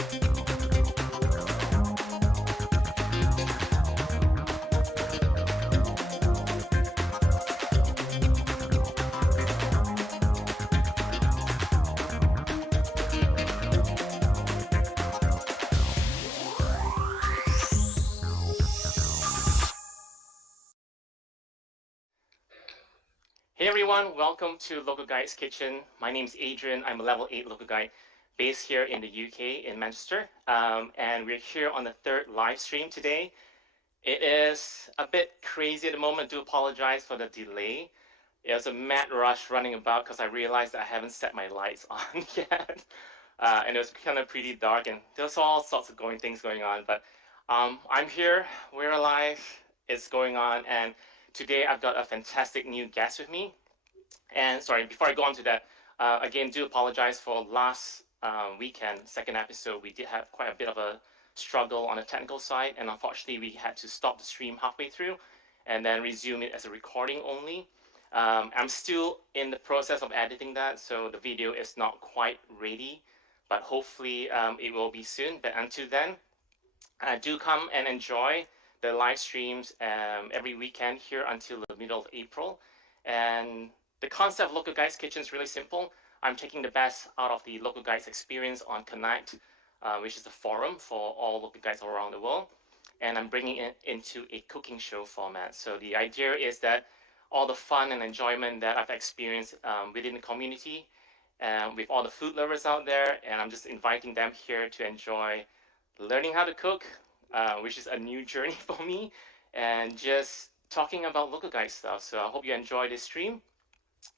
Hey everyone, welcome to Local Guides Kitchen. My name is Adrian. I'm a level 8 local guide based here in the UK in Manchester. And we're here on the third live stream today. It is a bit crazy at the moment. I do apologize for the delay. It was a mad rush running about because I realized that I haven't set my lights on yet. And it was kind of pretty dark and there's all sorts of things going on. But I'm here, we're alive, it's going on. And today I've got a fantastic new guest with me. And sorry, before I go on to that, again, do apologize for last weekend, second episode. We did have quite a bit of a struggle on the technical side, and unfortunately, we had to stop the stream halfway through and then resume it as a recording only. I'm still in the process of editing that, so the video is not quite ready, but hopefully it will be soon. But until then, do come and enjoy the live streams every weekend here until the middle of April. And the concept of Local Guides Kitchen is really simple. I'm taking the best out of the Local Guides experience on Connect, which is a forum for all local guides all around the world. And I'm bringing it into a cooking show format. So the idea is that all the fun and enjoyment that I've experienced within the community, with all the food lovers out there, and I'm just inviting them here to enjoy learning how to cook, which is a new journey for me, and just talking about local guide stuff. So I hope you enjoy this stream.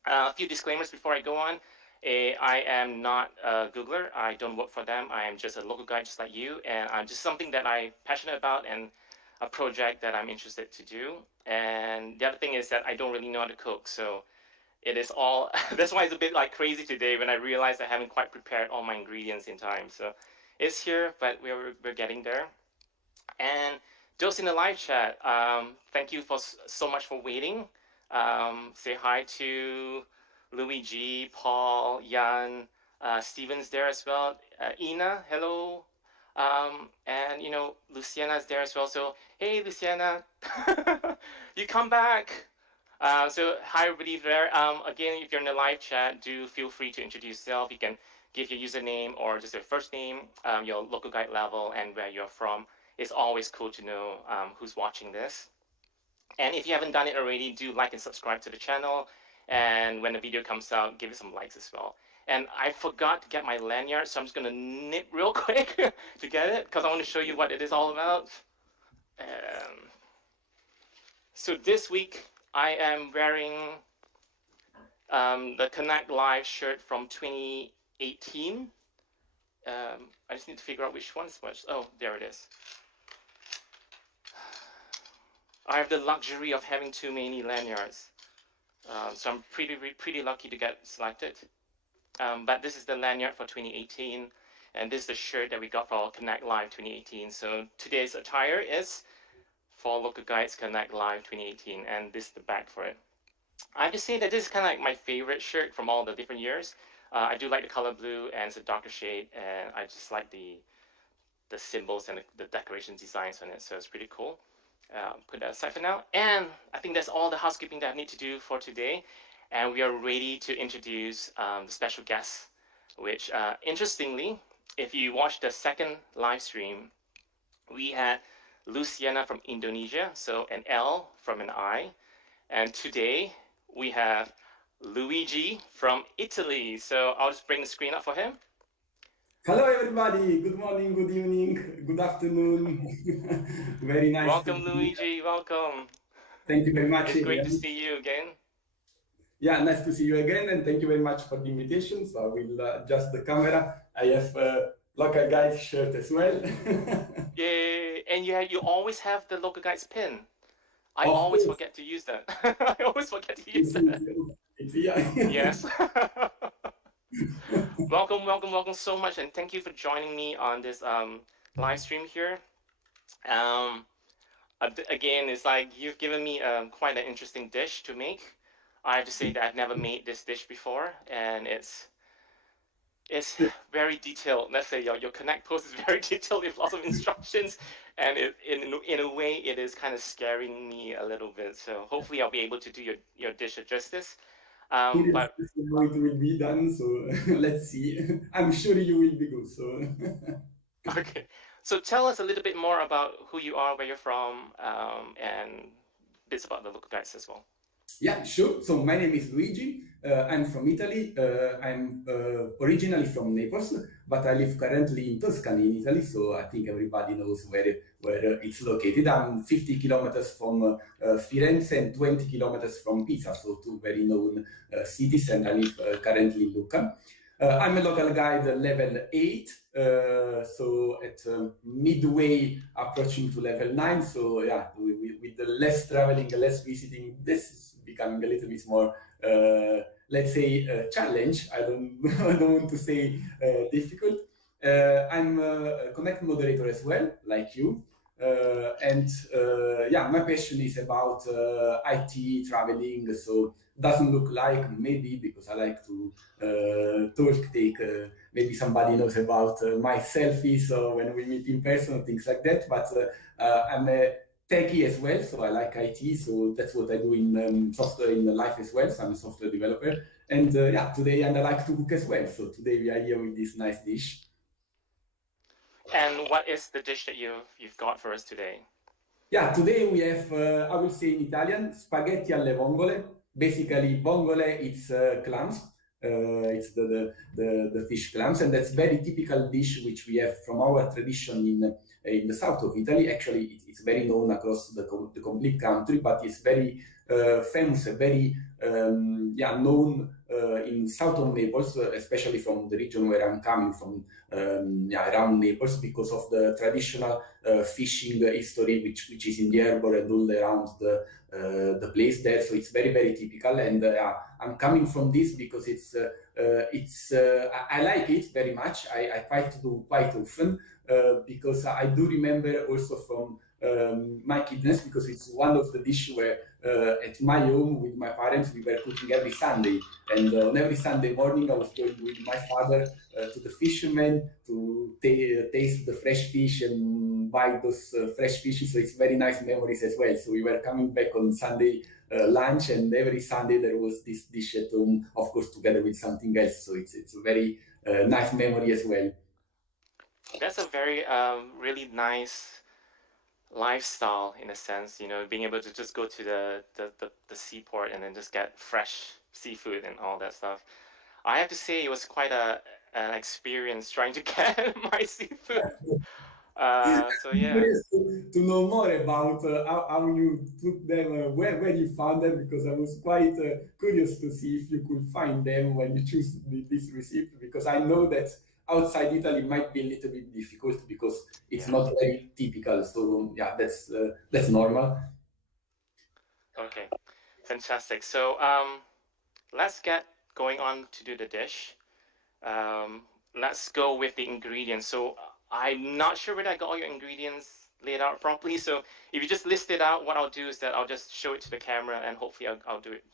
A few disclaimers before I go on. I am not a Googler. I don't work for them. I am just a local guide just like you, and I'm just something that I'm passionate about and a project that I'm interested to do. And the other thing is that I don't really know how to cook, so it is all, that's why it's a bit like crazy today when I realized I haven't quite prepared all my ingredients in time. So it's here, but we're getting there. And those in the live chat, thank you for so much for waiting. Say hi to Luigi, Paul, Jan, Steven's there as well. Ina, hello. And Luciana's there as well. So hey, Luciana, you come back. So hi everybody there. Again, if you're in the live chat, do feel free to introduce yourself. You can give your username or just your first name, your local guide level, and where you're from. It's always cool to know who's watching this. And if you haven't done it already, do like and subscribe to the channel. And when the video comes out, give it some likes as well. And I forgot to get my lanyard, so I'm just going to nip real quick to get it, because I want to show you what it is all about. So this week, I am wearing the Connect Live shirt from 2018. I just need to figure out which one is which. Oh, there it is. I have the luxury of having too many lanyards, so I'm pretty lucky to get selected. But this is the lanyard for 2018, and this is the shirt that we got for Connect Live 2018. So today's attire is for Local Guides Connect Live 2018, and this is the bag for it. I have to say that this is kind of like my favorite shirt from all the different years. I do like the color blue, and it's a darker shade, and I just like the symbols and the decoration designs on it, so it's pretty cool. Put that aside for now. And I think that's all the housekeeping that I need to do for today. And we are ready to introduce the special guest, which interestingly, if you watch the second live stream, we had Luciana from Indonesia, so an L from an I. And today we have Luigi from Italy. So I'll just bring the screen up for him. Hello everybody, good morning, good evening, good afternoon. Very nice. Welcome Luigi, welcome. Thank you very much. It's great to see you again. Yeah, nice to see you again, and thank you very much for the invitation. So I will adjust the camera. I have a local guides shirt as well. Yay, and you always have the local guides pin. I always forget to use that. I always forget to use that. Yes. Welcome so much, and thank you for joining me on this live stream here. Again, it's like you've given me quite an interesting dish to make. I have to say that I've never made this dish before, and it's It's very detailed. Let's say your connect post is very detailed with lots of instructions, and in a way it is kind of scaring me a little bit. So hopefully I'll be able to do your dish a justice. Curious But to see how it will be done. So let's see. I'm sure you will be good. So okay, so tell us a little bit more about who you are, where you're from, and bits about the local guides as well. yeah, sure. So my name is Luigi. I'm from Italy. I'm originally from Naples, but I live currently in Tuscany in Italy. So I think everybody knows where it's located. I'm 50 kilometers from Firenze and 20 kilometers from Pisa, so two very known cities. And I live currently in Lucca. I'm a local guide level 8, so at midway approaching to level 9. So yeah, with the less traveling, less visiting, this is becoming a little bit more, let's say, challenge. I don't, I don't want to say difficult. I'm a Connect moderator as well, like you. And yeah, my passion is about IT traveling. So doesn't look like maybe because I like to talk, take. Maybe somebody knows about my selfies or when we meet in person, things like that. But I'm a techie as well, so I like IT. So that's what I do in software in life as well. So I'm a software developer, and yeah, today and I like to cook as well. So today we are here with this nice dish. And what is the dish that you've got for us today? Yeah, today we have, I will say in Italian, spaghetti alle vongole. Basically, vongole, it's clams. It's the fish clams, and that's very typical dish which we have from our tradition in the south of Italy. Actually, it's very known across the complete country, but it's very famous, very yeah, known in south of Naples, especially from the region where I'm coming from, yeah, around Naples, because of the traditional fishing history, which is in the harbor and all around the place there. So it's very typical, and I'm coming from this because I like it very much. I try to do quite often because I do remember also from my kidness, because it's one of the dishes where at my home with my parents we were cooking every Sunday, and on every Sunday morning I was going with my father to the fisherman to taste the fresh fish and buy those fresh fishes. So it's very nice memories as well. So we were coming back on Sunday lunch, and every Sunday there was this dish at home, of course, together with something else. So it's a very nice memory as well. That's a very really nice lifestyle in a sense, being able to just go to the seaport and then just get fresh seafood and all that stuff. I have to say it was quite an experience trying to get my seafood. So yeah. Curious to know more about how you took them, where you found them, because I was quite curious to see if you could find them when you choose this recipe, because I know that outside Italy might be a little bit difficult because it's Yeah. not very typical. So yeah, that's normal. Okay. Fantastic. So let's get going on to do the dish. Um, let's go with the ingredients. So I'm not sure whether I got all your ingredients laid out properly. So if you just list it out, what I'll do is that I'll just show it to the camera and hopefully I'll do it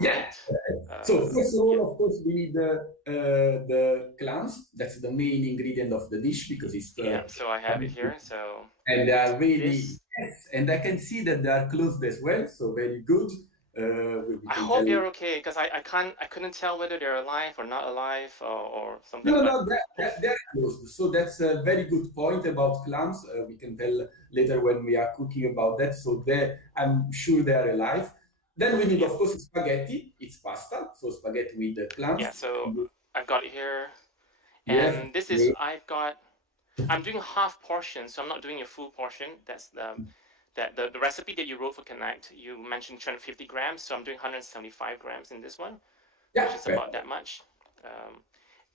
Yeah. right. So first of Yeah. all, of course, we need the clams. That's the main ingredient of the dish because it's Yeah. So I have it here. So and they are really, this, yes, and I can see that they are closed as well. So very good. We I can hope tell. they're okay because I couldn't tell whether they're alive or not alive or something. No, But no, hope, they're closed. So that's a very good point about clams. We can tell later when we are cooking about that. So I'm sure they are alive. Then we need, yeah, of course, spaghetti. It's pasta. So spaghetti with the clams. yeah. So I've got it here, Yes. and this is I'm doing half portion, so I'm not doing a full portion. That's the recipe that you wrote for Connect. You mentioned 250 grams, so I'm doing 175 grams in this one, which Yeah. is about that much.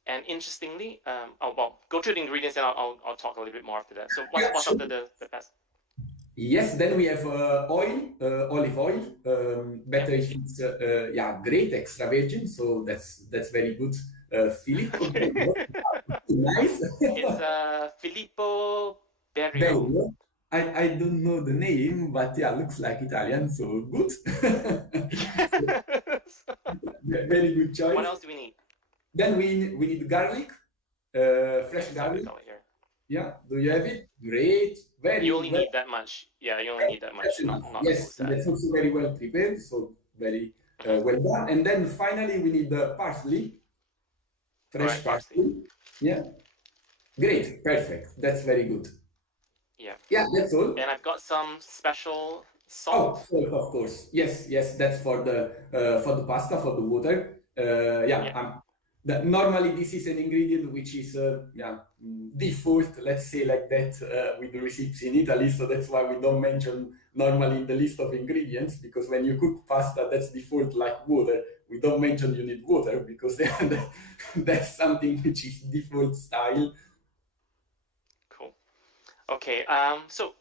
And interestingly, oh well, go through the ingredients and I'll talk a little bit more after that. So Yeah, what's sure. after the best? Yes, then we have oil, olive oil. Yeah. Better if it's yeah, great extra virgin. So that's very good. Feel it could be nice. It's Filippo Berio. Bello. I don't know the name, but yeah, looks like Italian, so good. Yes. Very good What choice. else do we need? Then we need garlic, fresh Yes, I have the garlic. garlic here. Yeah, do you have it? Great, You very only well. need that much. Yeah, you only need that That's much. enough. Not the full Yes, and set. that's also very well prepared, so very Mm-hmm. well done. And then finally we need the parsley, All right, fresh parsley. parsley. Yeah, great, perfect. That's very good. Yeah, Yeah, that's all. and I've got some special Oh, salt. salt, of course. Yes, yes, that's for the pasta, for the water. Yeah, Yeah, normally this is an ingredient which is default, let's say like that, with the recipes in Italy. So that's why we don't mention normally in the list of ingredients, because when you cook pasta, that's default like water. We don't mention you need water because that's something which is default style. cool. Okay, so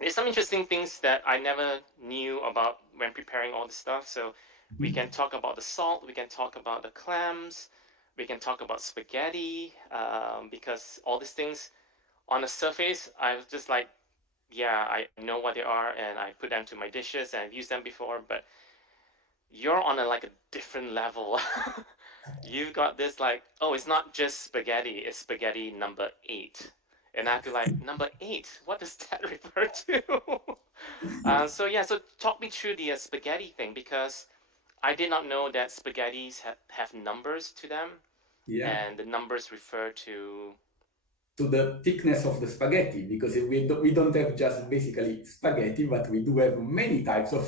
there's some interesting things that I never knew about when preparing all this stuff. So we can talk about the salt, we can talk about the clams, we can talk about spaghetti, because all these things on the surface, I was just like, yeah, I know what they are and I put them to my dishes and I've used them before, but you're on a like a different level. You've got this like, oh, it's not just spaghetti, it's spaghetti number eight. And I have to like, number eight, what does that refer to? So yeah, so talk me through the spaghetti thing because I did not know that spaghettis have numbers to them, Yeah. and the numbers refer to. To the thickness of the spaghetti, because we don't have just basically spaghetti, but we do have many types of.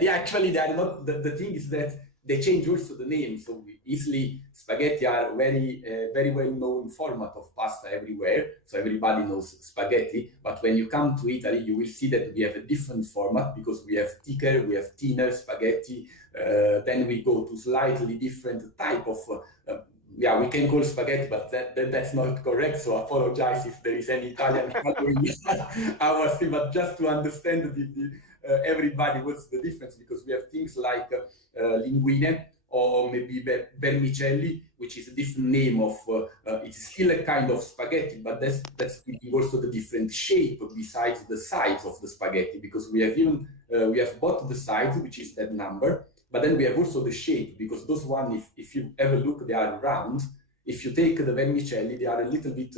Yeah, actually, they are not. The thing is that they change also the name. So we easily spaghetti are very well known format of pasta everywhere. So everybody knows spaghetti. But when you come to Italy, you will see that we have a different format because we have thicker, we have thinner spaghetti. Then we go to slightly different type of yeah, we can call spaghetti, but that's not correct. So I apologize if there is any Italian following our stream, but just to understand everybody what's the difference, because we have things like linguine or maybe vermicelli, which is a different name of. It's still a kind of spaghetti, but that's giving also the different shape besides the size of the spaghetti, because we have both the size, which is that number, but then we have also the shape, because those one, if you ever look, they are round. If you take the vermicelli, they are a little bit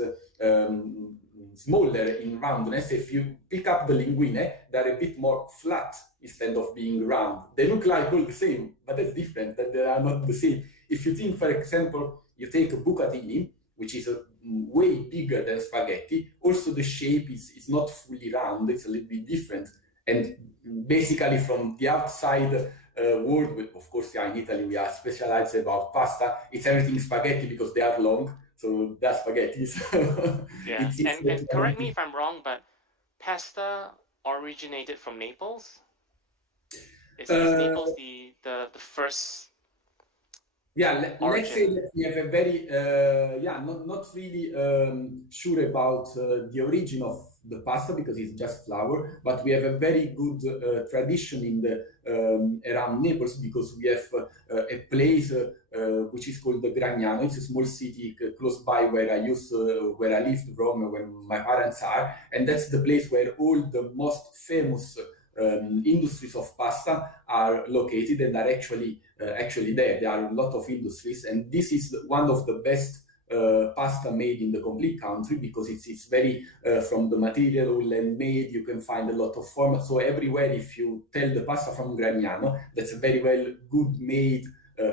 smaller in roundness. If you pick up the linguine, they're a bit more flat instead of being round. They look like all the same, but that's different, that they are not the same. If you think, for example, you take a bucatini, which is way bigger than spaghetti, also the shape is not fully round, it's a little bit different. And basically from the outside world, of course, yeah, in Italy we are specialized about pasta. It's everything spaghetti because they are long, so they're spaghetti. So Yeah, it's and correct me if I'm wrong, but pasta originated from Naples. Is uh, Naples the first yeah, let's say origin? that we have a very yeah, not really sure about the origin of the pasta because it's just flour, but we have a very good tradition in the around Naples, because we have a place which is called the Gragnano. It's a small city close by where I lived from when my parents are, and that's the place where all the most famous industries of pasta are located and are actually there. There are a lot of industries, and this is one of the best pasta made in the complete country, because it's very from the material and made. You can find a lot of formats. So everywhere, if you tell the pasta from Gragnano, that's a very well good made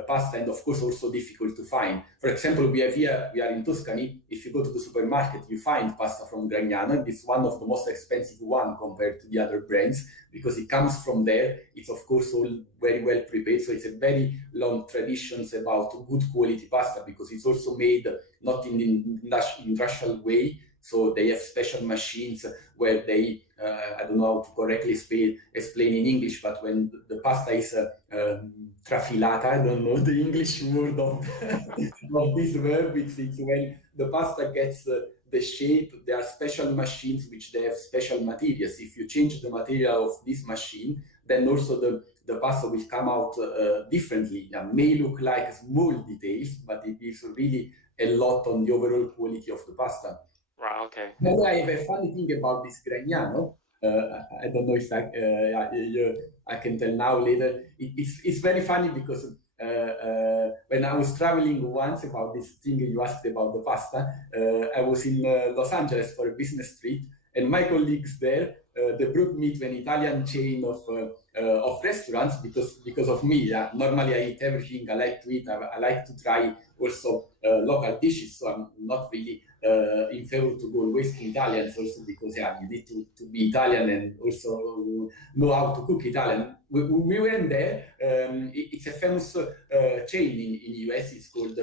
pasta, and of course also difficult to find. For example, we are in Tuscany. If you go to the supermarket, you find pasta from Gragnano, and it's one of the most expensive one compared to the other brands, because it comes from there. It's of course all very well prepared, so it's a very long traditions about good quality pasta, because it's also made not in the industrial way. So they have special machines where they, I don't know how to correctly explain in English, but when the pasta is trafilata, I don't know the English word of, of this verb, it's when the pasta gets the shape. There are special machines which they have special materials. If you change the material of this machine, then also the pasta will come out differently. It may look like small details, but it is really a lot on the overall quality of the pasta. Wow. Okay. But I have a funny thing about this Gragnano. I don't know if I can tell now later. It's very funny because when I was traveling once about this thing you asked about the pasta, I was in Los Angeles for a business trip, and my colleagues there they brought me to an Italian chain of restaurants because of me. Yeah. Normally, I eat everything. I like to eat. I like to try also local dishes. So I'm not really in favor to go always to Italians also because yeah, you need to be Italian and also know how to cook Italian. We went there. It's a famous chain in US. It's called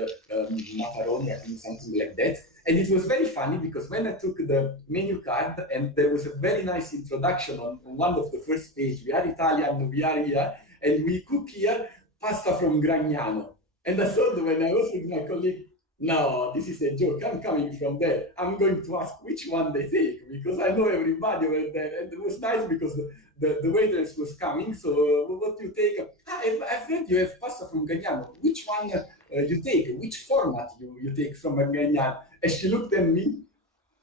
Macaroni, I think something like that. And it was very funny because when I took the menu card and there was a very nice introduction on one of the first page, we are Italian, we are here, and we cook here pasta from Gragnano. And I thought when I was with my colleague, no, this is a joke. I'm coming from there. I'm going to ask which one they take because I know everybody over there. And it was nice because the waitress was coming. So what you take? I've read you have pasta from Gagnano. Which one you take? Which format you take from Gagnano? And she looked at me.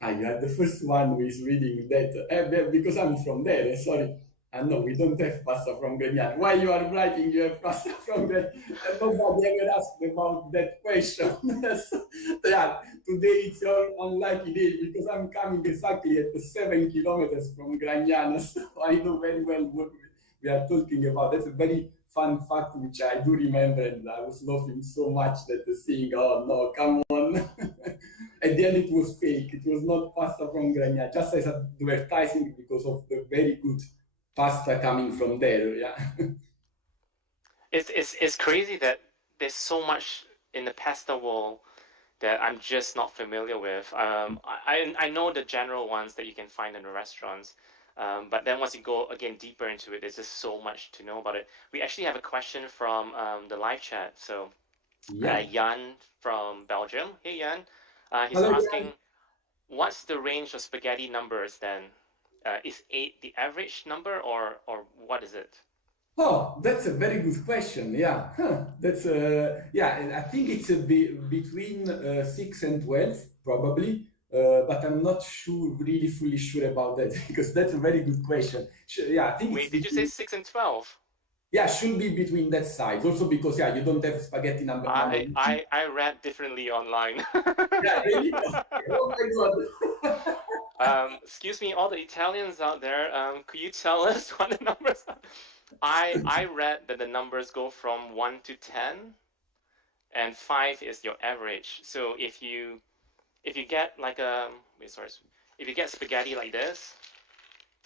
You are the first one who is reading that because I'm from there. Sorry. And no, we don't have pasta from Grenada. Why you are writing you have pasta from Grenada? And nobody ever asked about that question. So, yeah, today it's your unlucky day because I'm coming exactly at the 7 kilometers from Granada. So I know very well what we are talking about. That's a very fun fact which I do remember, and I was laughing so much that the saying, oh no, come on. At the end it was fake. It was not pasta from Granada, just as advertising because of the very good pasta coming from there. Yeah. It's crazy that there's so much in the pasta world that I'm just not familiar with. I know the general ones that you can find in the restaurants, but then once you go again deeper into it, there's just so much to know about it. We actually have a question from the live chat. So Yeah. Jan from Belgium. Hey Jan, he's Hello, asking, guys. what's the range of spaghetti numbers then? Is 8 the average number or what is it? Oh, that's a very good question. Yeah, huh. That's yeah. And I think it's between 6 and 12, probably. But I'm not sure, really fully sure about that because that's a very good question. Yeah, I think it's Wait, did you say between. 6 and 12? Yeah, should be between that size. Also because yeah, you don't have spaghetti number. I read differently online. Yeah, really. Oh my God. Excuse me, all the Italians out there, could you tell us what the numbers are? I read that the numbers go from 1 to 10, and 5 is your average. So if you get like a wait, sorry, if you get spaghetti like this,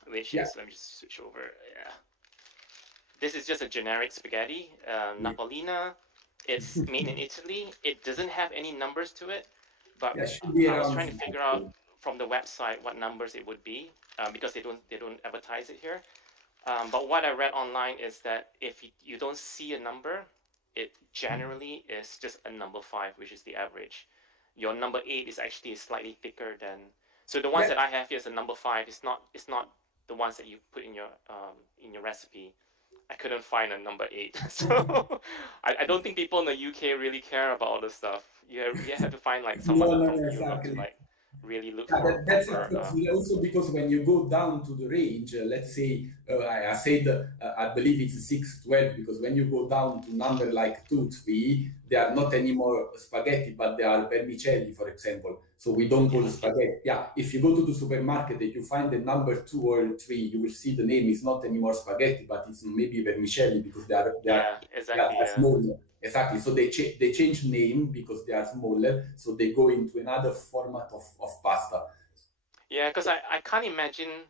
which Yeah. is, let me just switch over. Yeah, this is just a generic spaghetti, Yeah. Napolina. It's made in Italy. It doesn't have any numbers to it, but Yeah, should be I was around trying to figure out 5. from the website what numbers it would be, because they don't advertise it here. But what I read online is that if you don't see a number, it generally is just a number 5, which is the average. Your number 8 is actually slightly thicker than. So the ones Yeah. that I have here is a number 5. It's not the ones that you put in your recipe. I couldn't find a number 8. So I don't think people in the UK really care about all this stuff. You have to find like someone No, no, from no, Europe to exactly. like really look Yeah, for that's proper. absolutely also because when you go down to the range, let's say I said I believe it's 6 12 because when you go down to number like 2 3, they are not anymore spaghetti, but they are vermicelli, for example. So we don't call spaghetti. Yeah, if you go to the supermarket and you find the number 2 or 3, you will see the name is not anymore spaghetti, but it's maybe vermicelli because Yeah, they are exactly. Yeah. smaller. Exactly. So they change name because they are smaller. So they go into another format of pasta. Yeah, because I can't imagine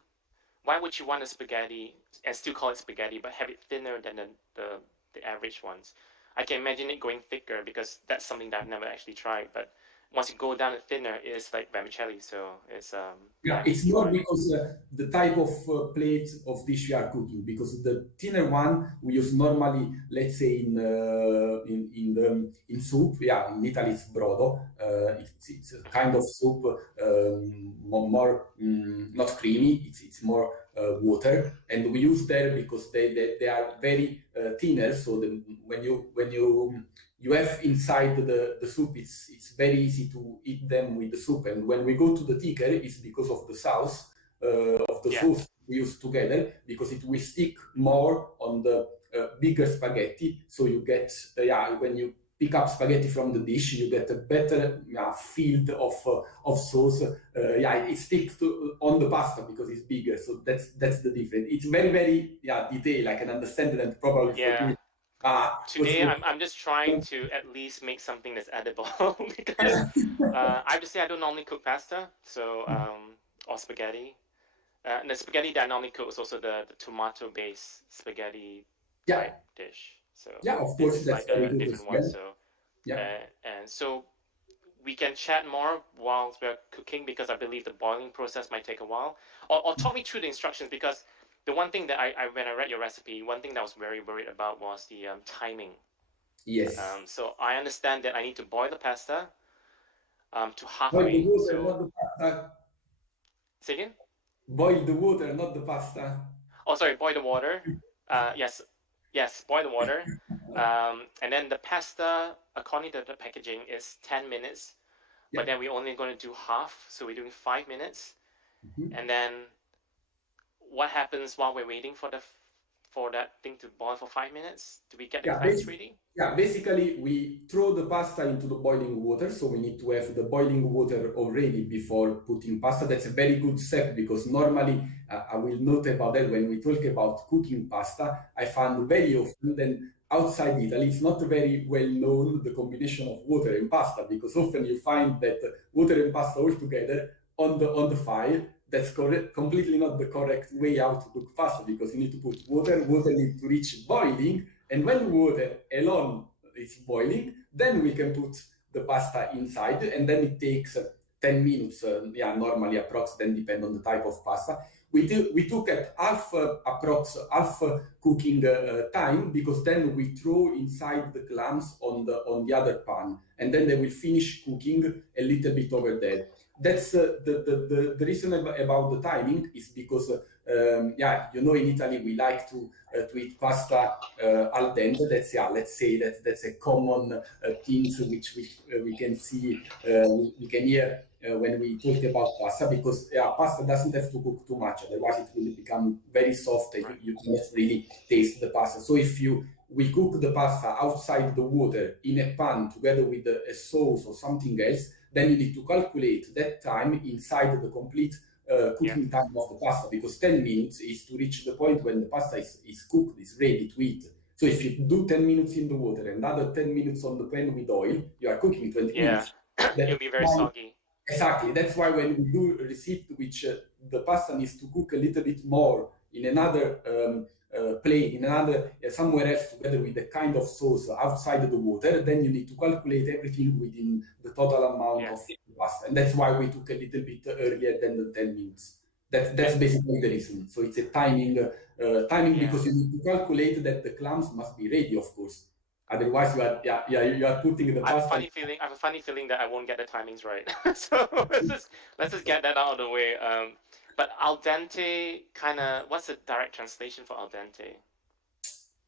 why would you want a spaghetti and still call it spaghetti, but have it thinner than the average ones. I can imagine it going thicker because that's something that I've never actually tried. But once you go down to thinner, it's like vermicelli. So it's Yeah, yeah, it's it's more fine. because the type of plate of dish we are cooking. Because the thinner one we use normally, let's say in soup. Yeah, in Italy it's brodo. It's a kind of soup, more not creamy. It's more water, and we use there because they are very thinner. So when you have inside the soup, it's very easy to eat them with the soup. And when we go to the thicker, it's because of the sauce of the Yeah, sauce we use together because it will stick more bigger spaghetti. So you get, when you pick up spaghetti from the dish, you get a better field of sauce. It sticks on the pasta because it's bigger. So that's the difference. It's very, very detailed. I can understand it and probably Yeah. forgive. Today I'm just trying to at least make something that's edible because I have to say I don't normally cook pasta, so or spaghetti. And the spaghetti that I normally cook is also the tomato-based spaghetti type Yeah, dish. So yeah, of this course, is that's like very a good as different one. well. So Yeah, and so we can chat more while we're cooking because I believe the boiling process might take a while. Or talk me through the instructions because the one thing that I when I read your recipe, one thing that I was very worried about was the timing. yes. So I understand that I need to boil the pasta to Boil the halfway. water, So not the pasta. say again? Boil the water, not the pasta. Oh, sorry, boil the water. Yes, yes, boil the water. And then the pasta, according to the packaging, is 10 minutes, Yeah. but then we're only going to do half, so we're doing 5 minutes. Mhm. And then what happens while we're waiting for that thing to boil for 5 minutes? Do we get the Yeah, clams ready? basically we throw the pasta into the boiling water, so we need to have the boiling water already before putting pasta. That's a very good step because normally I will note about that when we talk about cooking pasta. I found very often that outside Italy it's not very well known the combination of water and pasta because often you find that water and pasta all together on the fire. That's correct, completely not the correct way how to cook pasta because you need to put water. Water needs to reach boiling, and when water alone is boiling, then we can put the pasta inside, and then it takes 10 minutes, normally approx, then depend on the type of pasta. We took at half cooking time because then we throw inside the clams on the other pan, and then they will finish cooking a little bit over there. That's the reason about the timing is because in Italy we like to eat pasta al dente. Let's say that's a common things which we can see, we can hear when we talk about pasta because pasta doesn't have to cook too much, otherwise it will become very soft and Right. you cannot really taste the pasta. So if we cook the pasta outside the water in a pan together with a sauce or something else, then you need to calculate that time inside the complete Yeah. cooking time of the pasta because 10 minutes is to reach the point when the pasta is cooked, is ready to eat. So if you do 10 minutes in the water and another 10 minutes on the pan with oil, you are cooking 20 Yeah. minutes. That's It'll be very why, soggy. exactly. That's why when we do a recipe which the pasta needs to cook a little bit more in another plate, in another somewhere else together with a kind of sauce outside the water, then you need to calculate everything within the total amount Yeah. of pasta, and that's why we took a little bit earlier than the 10 minutes. That's And basically the reason. So it's a timing yeah. because you need to calculate that the clams must be ready, of course. Otherwise, you are putting the pasta. I have a funny feeling that I won't get the timings right. So let's just get that out of the way. But al dente kind of what's the direct translation for al dente?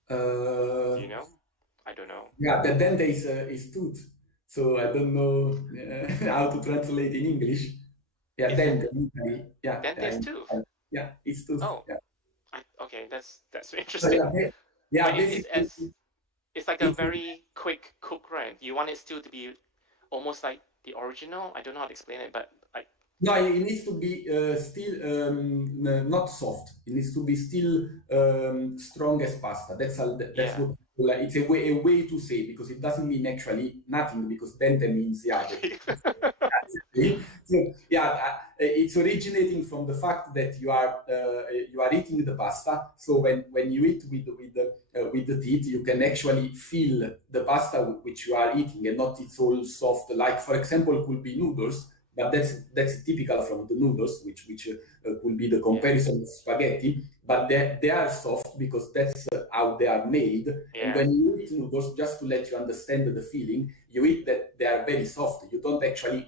Do Uh, you know? I don't know. yeah, the dente is tooth. So I don't know how to translate in English. Yeah, Is it? dente. In Italy. Yeah, Dente yeah, is tooth. yeah, it's tooth. Oh, Yeah. okay. That's So interesting. yeah, But basically, it's like a it's very quick cook, right? You want it still to be almost like the original. I don't know how to explain it, but like no, it needs to be still not soft. It needs to be still strong as pasta. That's yeah. what like, it's a way to say because it doesn't mean actually nothing because dente means so, it's originating from the fact that you are eating the pasta. So when you eat with the teeth, you can actually feel the pasta which you are eating, and not it's all soft. Like for example, could be noodles, but that's typical from the noodles, which could be the Yeah. comparison of spaghetti. But they are soft because that's how they are made. And Yeah. when you eat noodles, just to let you understand the feeling, you eat that they are very soft. You don't actually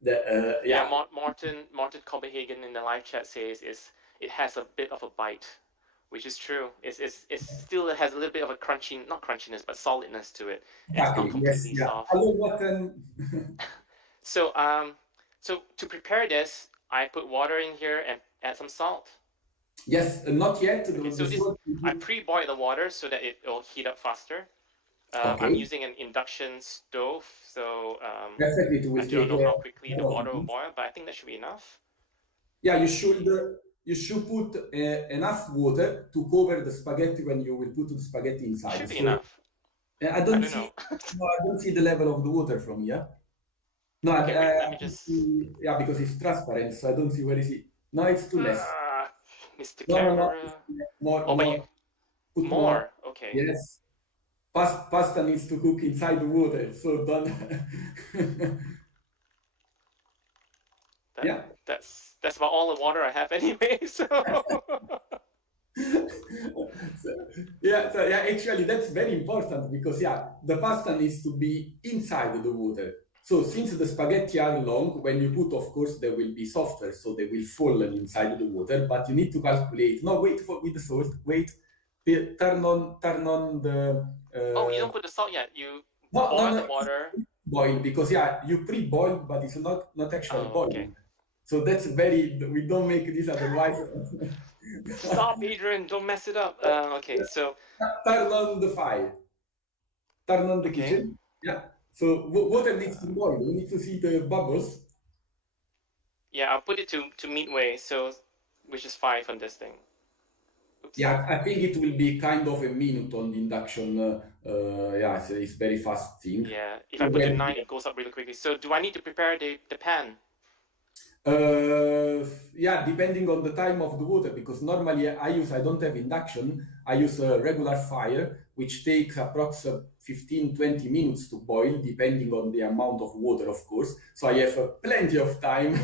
the Yeah, Martin Copenhagen in the live chat says is it has a bit of a bite, which is true. It's still has a little bit of a crunchy, not crunchiness, but solidness to it, and it's not exactly, yes, completely yeah. soft. Hello, button. So so to prepare this, I put water in here and add some salt. Yes, not yet. Okay, so The this salt we I put. pre-boil the water so that it will heat up faster. I'm Okay, using an induction stove, so perfect. It I will do not take know how a quickly the couple of water will minutes. boil, but I think that should be enough. Yeah, Okay, you should put enough water to cover the spaghetti when you will put the spaghetti it inside. should be So enough. I I don't don't see know. no, I don't see the level of the water from here. No, Okay, wait, I let me don't just. see, yeah, because it's transparent, so I don't see where is it. No, it's too less. Uh, Mr. No, no, no. Camera. More, Oh, but you more. Put more. more. Okay, Yes. Pasta needs to cook inside the water, so don't. that Yeah. that's about all the water I have anyway. So So, yeah, so yeah, actually that's very important because yeah, the pasta needs to be inside the water. So since the spaghetti are long, when you put, of course, they will be softer, so they will fall inside the water. But you need to calculate. No, wait for with the salt. Wait, turn on the. oh, you don't put the salt yet. You No, no, boil the no. water. Boil because yeah, you pre-boiled, but it's not actually Oh, okay. boiling. So that's very. We don't make this otherwise. Stop, Adrian! Don't mess it up. Okay, so Turn on the fire. Turn on the okay, kitchen. Yeah. So water needs to uh, boil. You need to see the bubbles. yeah, I'll put it to midway. So which is 5 on this thing. Oops. Yeah, I think it will be kind of a minute on the induction. Yeah, it's very fast thing. Yeah, if I So put to then, 9, it goes up really quickly. So do I need to prepare the pan? yeah, depending on the time of the water, because normally I don't have induction. I use a regular fire, which takes approx 15, 20 minutes to boil, depending on the amount of water, of course. So I have plenty of time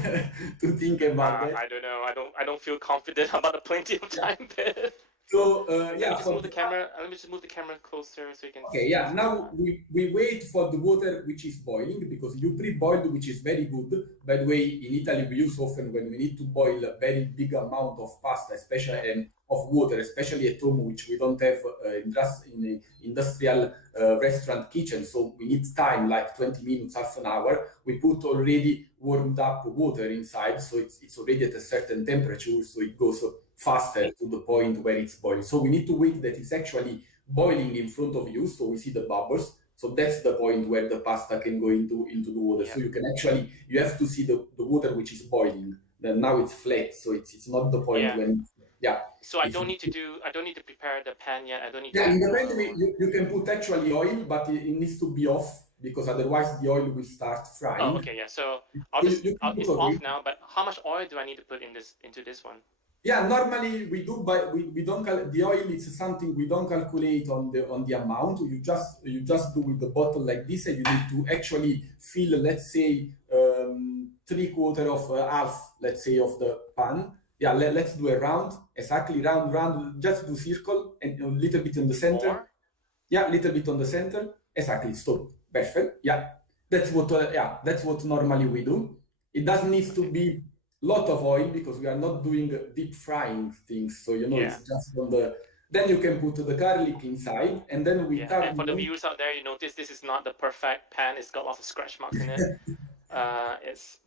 to think about that. I don't know. I don't feel confident about the plenty of Yeah. time bit. So Let me yeah, just for move the camera. Let me just move the camera closer so you can okay, see. yeah. Now we wait for the water which is boiling because you pre-boiled, which is very good. By the way, in Italy we use often when we need to boil a very big amount of pasta, especially Yeah. of water, especially at home, which we don't have in a industrial restaurant kitchen. So we need time, like 20 minutes, half an hour. We put already warmed up water inside, so it's already at a certain temperature, so it goes faster to the point where it's boiling. So we need to wait that it's actually boiling in front of you, so we see the bubbles. So that's the point where the pasta can go into the water. Yeah. So you can actually you have to see the water which is boiling. Then now it's flat, so it's not the point Yeah. when yeah. So I If don't need to do. I don't need to prepare the pan yet. I don't need yeah, to. in the pan you can put actually oil, but it needs to be off because otherwise the oil will start Oh, frying. okay. Yeah. So So you can It's put oil. off now. But how much oil do I need to put in this into this one? Yeah, normally we do, but we don't the oil. It's something we don't calculate on the amount. You just do with the bottle like this, and you need to actually fill, let's say, three quarter of half, let's say, of the pan. Yeah, let's do a round, exactly round. Just do circle and a little bit in the center. More. Yeah, a little bit on the center. Exactly, stop. Perfect. Yeah, that's what normally we do. It doesn't need to Okay. be lot of oil because we are not doing deep frying things. So Yeah. it's just on the. Then you can put the garlic inside, and then we Yeah. And turn for the on. viewers out there, you notice this is not the perfect pan. It's got lots of scratch marks in it. It's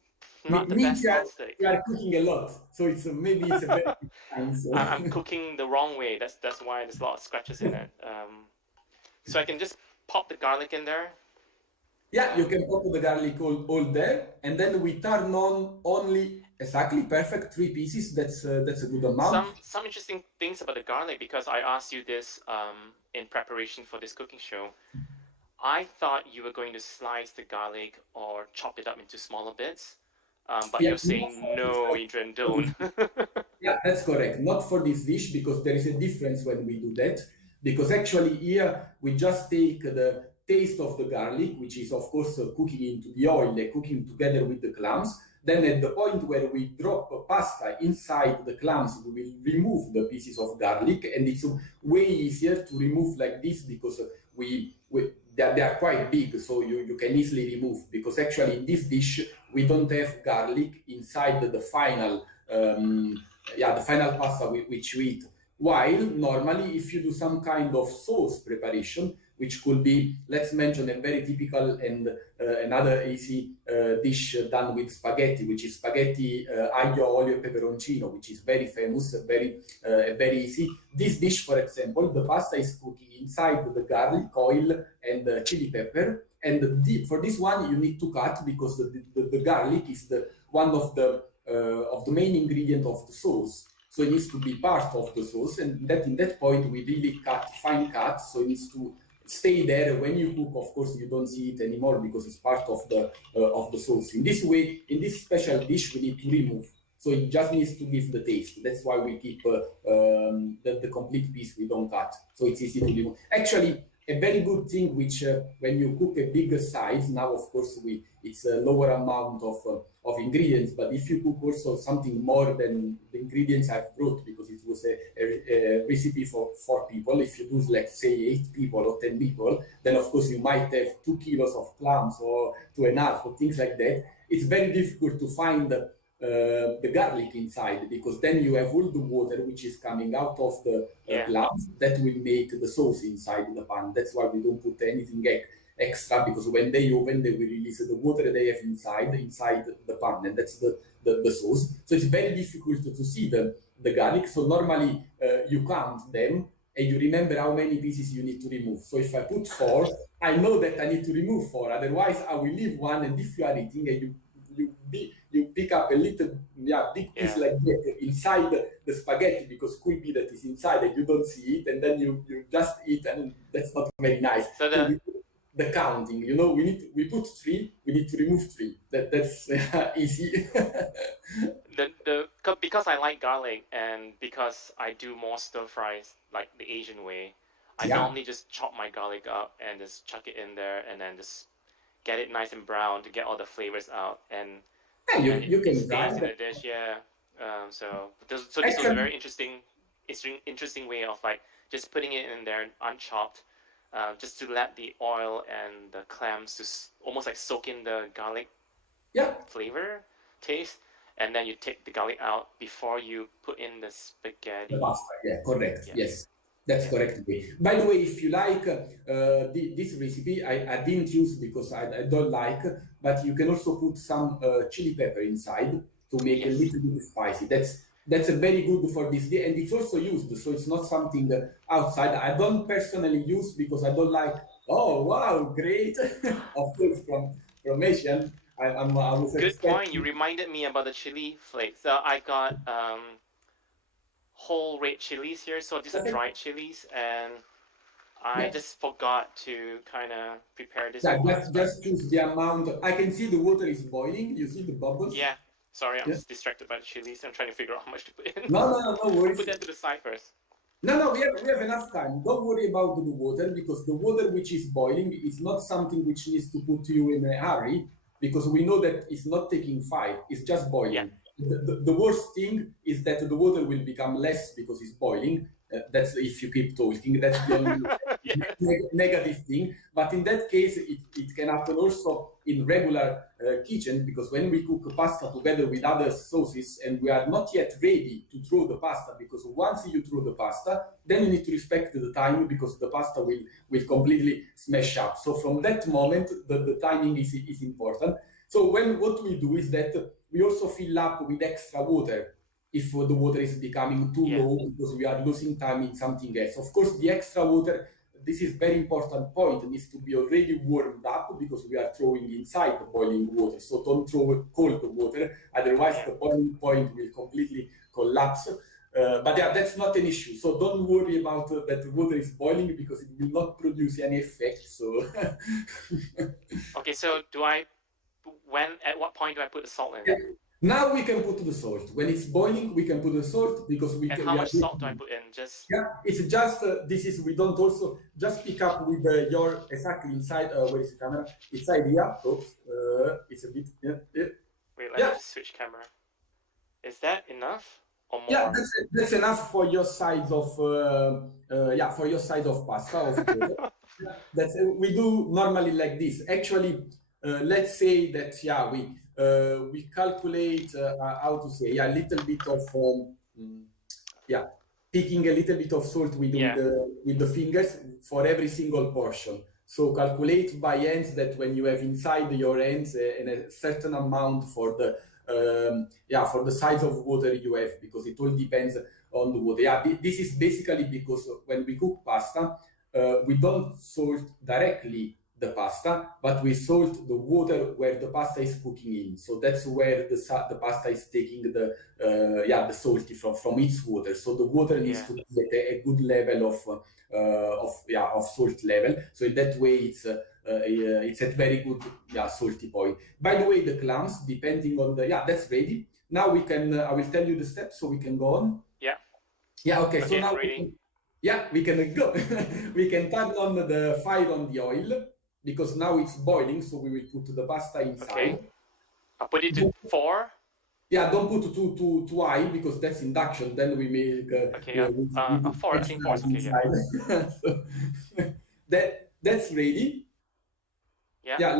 not the Means best nonstick. you are cooking a lot, so it's maybe it's a very good time. So I'm cooking the wrong way. That's why there's a lot of scratches in it. So I can just pop the garlic in there. yeah, you Um, can put the garlic all there, and then we turn on only exactly perfect three pieces. That's a good amount. some interesting things about the garlic because I asked you this in preparation for this cooking show. I thought you were going to slice the garlic or chop it up into smaller bits, but Yeah, you're saying no, Adrian, don't. yeah, that's correct. Not for this dish because there is a difference when we do that. Because actually here we just take the taste of the garlic, which is of course cooking into the oil, cooking together with the clams. Then at the point where we drop pasta inside the clams, we will remove the pieces of garlic, and it's way easier to remove like this because they are quite big, so you can easily remove. Because actually in this dish we don't have garlic inside the final the final pasta which you eat. While normally, if you do some kind of sauce preparation, which could be, let's mention a very typical and another easy dish done with spaghetti, which is spaghetti aglio, olio, e peperoncino, which is very famous, very easy. This dish, for example, the pasta is cooking inside the garlic, oil, and chili pepper. And for this one, you need to cut because the garlic is one of the main ingredient of the sauce. So it needs to be part of the sauce, and that in that point we really cut fine cut. So it needs to stay there when you cook. Of course, you don't see it anymore because it's part of the sauce. In this way, in this special dish, we need to remove. So it just needs to give the taste. That's why we keep the complete piece. We don't cut. So it's easy to remove. Actually, a very good thing which when you cook a bigger size, now of course it's a lower amount of ingredients, but if you cook also something more than the ingredients I've brought, because it was a recipe for 4 people, if you do, let's say, 8 people or 10 people, then of course you might have 2 kilos of clams or 2.5 or things like that. It's very difficult to find the garlic inside, because then you have all the water which is coming out of the clams that will make the sauce inside the pan. That's why we don't put anything extra, because when they open, they will release the water they have inside the pan, and that's the sauce. So it's very difficult to see the garlic. So normally you count them and you remember how many pieces you need to remove. So if I put 4, I know that I need to remove 4. Otherwise, I will leave one, and if you are eating and you pick up a little big piece like that inside the spaghetti, because could be that it's inside and you don't see it, and then you just eat, and that's not very nice. So the counting, we put 3, we need to remove 3. That's easy. Because I like garlic, and because I do more stir fries like the Asian way, I normally just chop my garlic up and just chuck it in there, and then just get it nice and brown to get all the flavors out, and you can stays in the dish. So this was a very interesting way of like just putting it in there unchopped, just to let the oil and the clams just almost like soak in the garlic flavor taste, and then you take the garlic out before you put in the spaghetti. The pasta, correct. Yes. That's correct. By the way, if you like this recipe, I didn't use because I don't like, but you can also put some chili pepper inside to make a little bit spicy. That's a very good for this day, and it's also used, so it's not something outside. I don't personally use because I don't like. Oh wow, great! Of course, from Asian, I was good point. You reminded me about the chili flakes. So I got whole red chilies here, so these are dried chilies, and I just forgot to kind of prepare this. Just choose the amount. I can see the water is boiling. You see the bubbles? Yeah. Sorry, I'm just distracted by the chilies. I'm trying to figure out how much to put in. No worries. Put that to the side first. No, we have enough time. Don't worry about the water, because the water which is boiling is not something which needs to put you in a hurry, because we know that it's not taking fire. It's just boiling. Yeah. The worst thing is that the water will become less because it's boiling. That's if you keep talking. That's the only negative thing. But in that case, it can happen also in regular kitchen, because when we cook pasta together with other sauces and we are not yet ready to throw the pasta, because once you throw the pasta, then you need to respect the time, because the pasta will completely smash up. So from that moment, the timing is important. So what we do is that we also fill up with extra water if the water is becoming too low, because we are losing time in something else. Of course, the extra water, this is very important point, needs to be already warmed up, because we are throwing inside the boiling water. So don't throw cold water, otherwise the boiling point will completely collapse. But that's not an issue. So don't worry about that the water is boiling, because it will not produce any effect. So okay, so at what point do I put the salt in? Now we can put the salt. When it's boiling, we can put the salt, because we can. And how much salt do I put in? It's just we don't also just pick up with your exactly inside. Where is the camera? Inside here. Oops. It's a bit. Wait, let me just switch camera. Is that enough? Or more? Yeah, that's enough for your size of for your size of pasta. We do normally like this. Actually, let's say that we calculate how to say a little bit of picking a little bit of salt Yeah. with the fingers for every single portion. So calculate by hands that when you have inside your hands a certain amount for the for the size of water you have, because it all depends on the water. Yeah, this is basically because when we cook pasta, we don't salt directly the pasta, but we salt the water where the pasta is cooking in. So that's where the pasta is taking the salty from its water. So the water needs Yeah. to be at a good level of salt level. So in that way, it's at very good salty point. By the way, the clams, depending on the that's ready. Now we can. I will tell you the steps so we can go on. Yeah. Yeah. Okay. So Okay, now I'm ready. we can go. We can turn on the fire on the oil because now it's boiling. So we will put the pasta inside. Okay. I'll put it to 4. Yeah, don't put too high because that's induction. Then we make Okay. we put 4. I think 4 is okay. Yeah. inside. So, that's ready. Yeah. Yeah,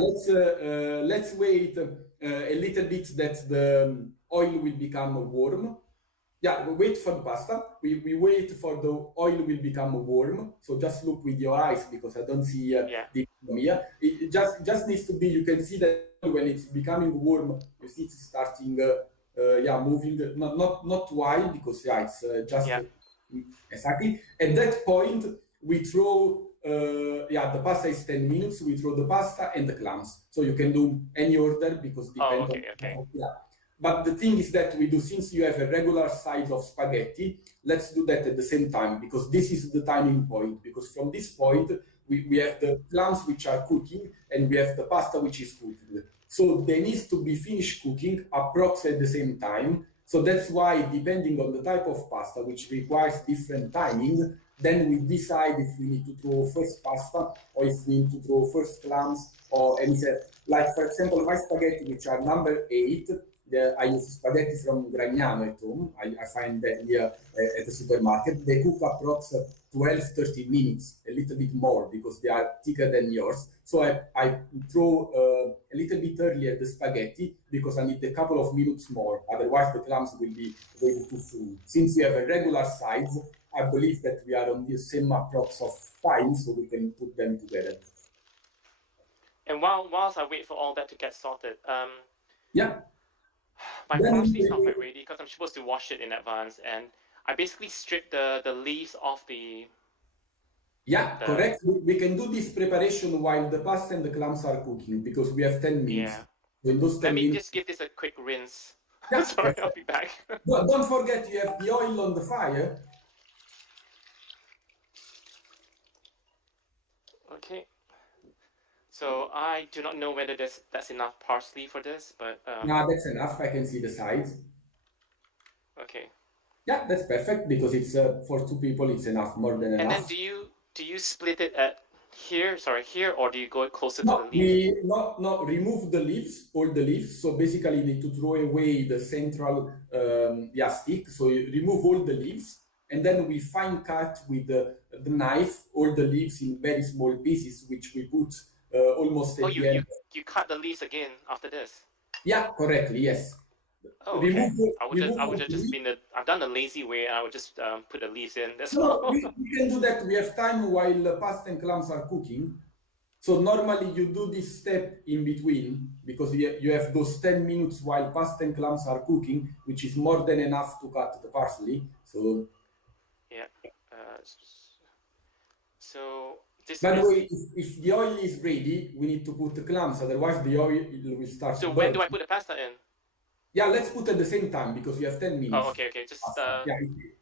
let's wait a little bit that the oil will become warm. Yeah, we wait for the pasta. We wait for the oil will become warm. So just look with your eyes because I don't see Yeah. the here. It just needs to be. You can see that when it's becoming warm, you see it's starting moving. Not too high because it's just Yeah. exactly at that point we throw. The pasta is 10 minutes. We throw the pasta and the clams. So you can do any order because Oh, depends on okay. But the thing is that we do, since you have a regular size of spaghetti, let's do that at the same time because this is the timing point. Because from this point, we have the clams which are cooking and we have the pasta which is cooking. So they need to be finished cooking approximately at the same time. So that's why, depending on the type of pasta, which requires different timing, then we decide if we need to throw first pasta or if we need to throw first clams or anything. Like, for example, my spaghetti, which are number 8, I use spaghetti from Gragnano at home. I find that here at the supermarket. They cook approximately 12, 13 minutes, a little bit more because they are thicker than yours. So I throw a little bit earlier the spaghetti because I need a couple of minutes more. Otherwise, the clams will be ready too soon. Since we have a regular size, I believe that we are on the same approx of time, so we can put them together. And whilst I wait for all that to get sorted, Yeah. my Then parsley is not quite ready because I'm supposed to wash it in advance, and I basically strip the leaves off the. Correct. We can do this preparation while the pasta and the clams are cooking because we have 10 minutes. Yeah. So in those 10 Let me minutes, just give this a quick rinse. yeah, Sorry, I'll be back. don't forget you have the oil on the fire. Okay. So I do not know whether that's enough parsley for this, but No, that's enough. I can see the sides. okay. Yeah, that's perfect because it's for 2 people. It's enough, more than enough. And then do you split it at here, or do you go closer to No, the leaf? we remove the leaves, all the leaves. So basically, you need to throw away the central stick. So you remove all the leaves, and then we fine cut with the knife all the leaves in very small pieces, which we put almost at the end. You cut the leaves again after this? Yeah, correctly. Yes. Oh, okay. I would have just I've done the lazy way, and I would just put the leaves in. That's No, all. we can do that. We have time while pasta and clams are cooking. So normally you do this step in between because you have those 10 minutes while pasta and clams are cooking, which is more than enough to cut the parsley. So yeah. So this. By the way, if the oil is ready, we need to put the clams. Otherwise, the oil will start. So to when burn. do I put the pasta in? Yeah, let's put at the same time because you have 10 minutes. Oh, okay. Just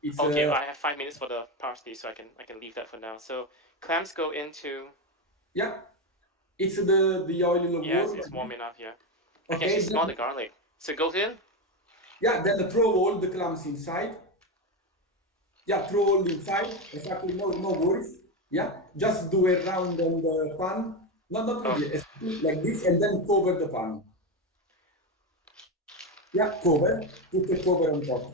it's okay. I have 5 minutes for the parsley, so I can leave that for now. So clams go into. Yeah, it's the oil warm. Yes, it's warm enough. Yeah. I can Okay, actually smell the garlic. So it goes in. Yeah, then throw all the clams inside. Yeah, throw all inside. Exactly. No worries. Yeah, just do a round on the pan. No, not really. Like this, and then cover the pan. Yeah, cover. Put the cover on top.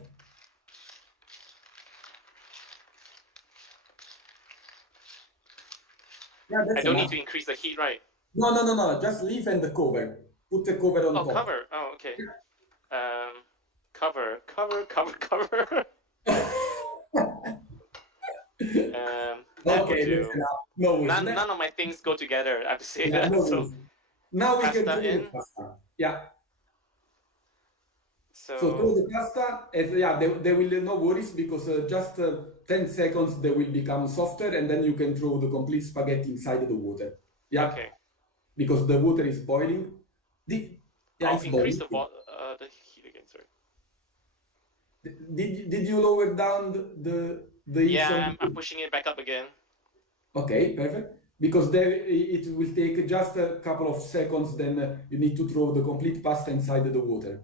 Yeah, that's I don't enough. need to increase the heat, right? No. Just leave and the cover. Put the cover on top. Oh, cover. Oh, okay. Cover. That will Okay, that's do. enough. No worries. None of my things go together. I have to say Yeah, that. no So worries. Now we can pasta throw the in. pasta. Yeah. So throw So the pasta, and yeah, they will no worries because just 10 seconds they will become softer, and then you can throw the complete spaghetti inside the water. Yeah, okay. because the water is boiling. The, yeah, I'll it's increase boiling. the heat again. Sorry. Did you lower down the heat Yeah, from the I'm food? pushing it back up again. Okay, perfect. Because there it will take just a couple of seconds, then you need to throw the complete pasta inside the water.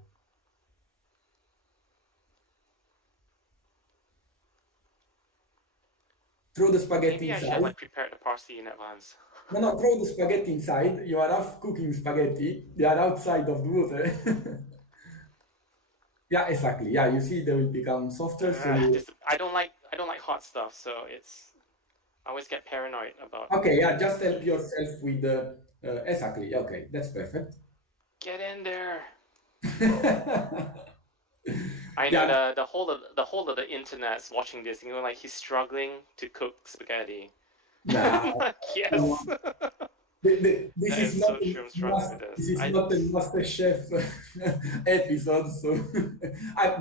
Throw the spaghetti Maybe I should have inside. like prepared the parsley in advance. No, no, throw the spaghetti inside. You are half cooking spaghetti. They are outside of the water. Yeah, exactly. Yeah, you see they will become softer. So I don't like hot stuff, so it's I always get paranoid about okay, yeah, just help these. yourself with the exactly. Okay, that's perfect. Get in there. I know Yeah, the whole of the internet's watching this. You know, like he's struggling to cook spaghetti. nah, I'm like, come yes. on. This That is is not so true. I'm struggling with this this. is not a master chef episode. So,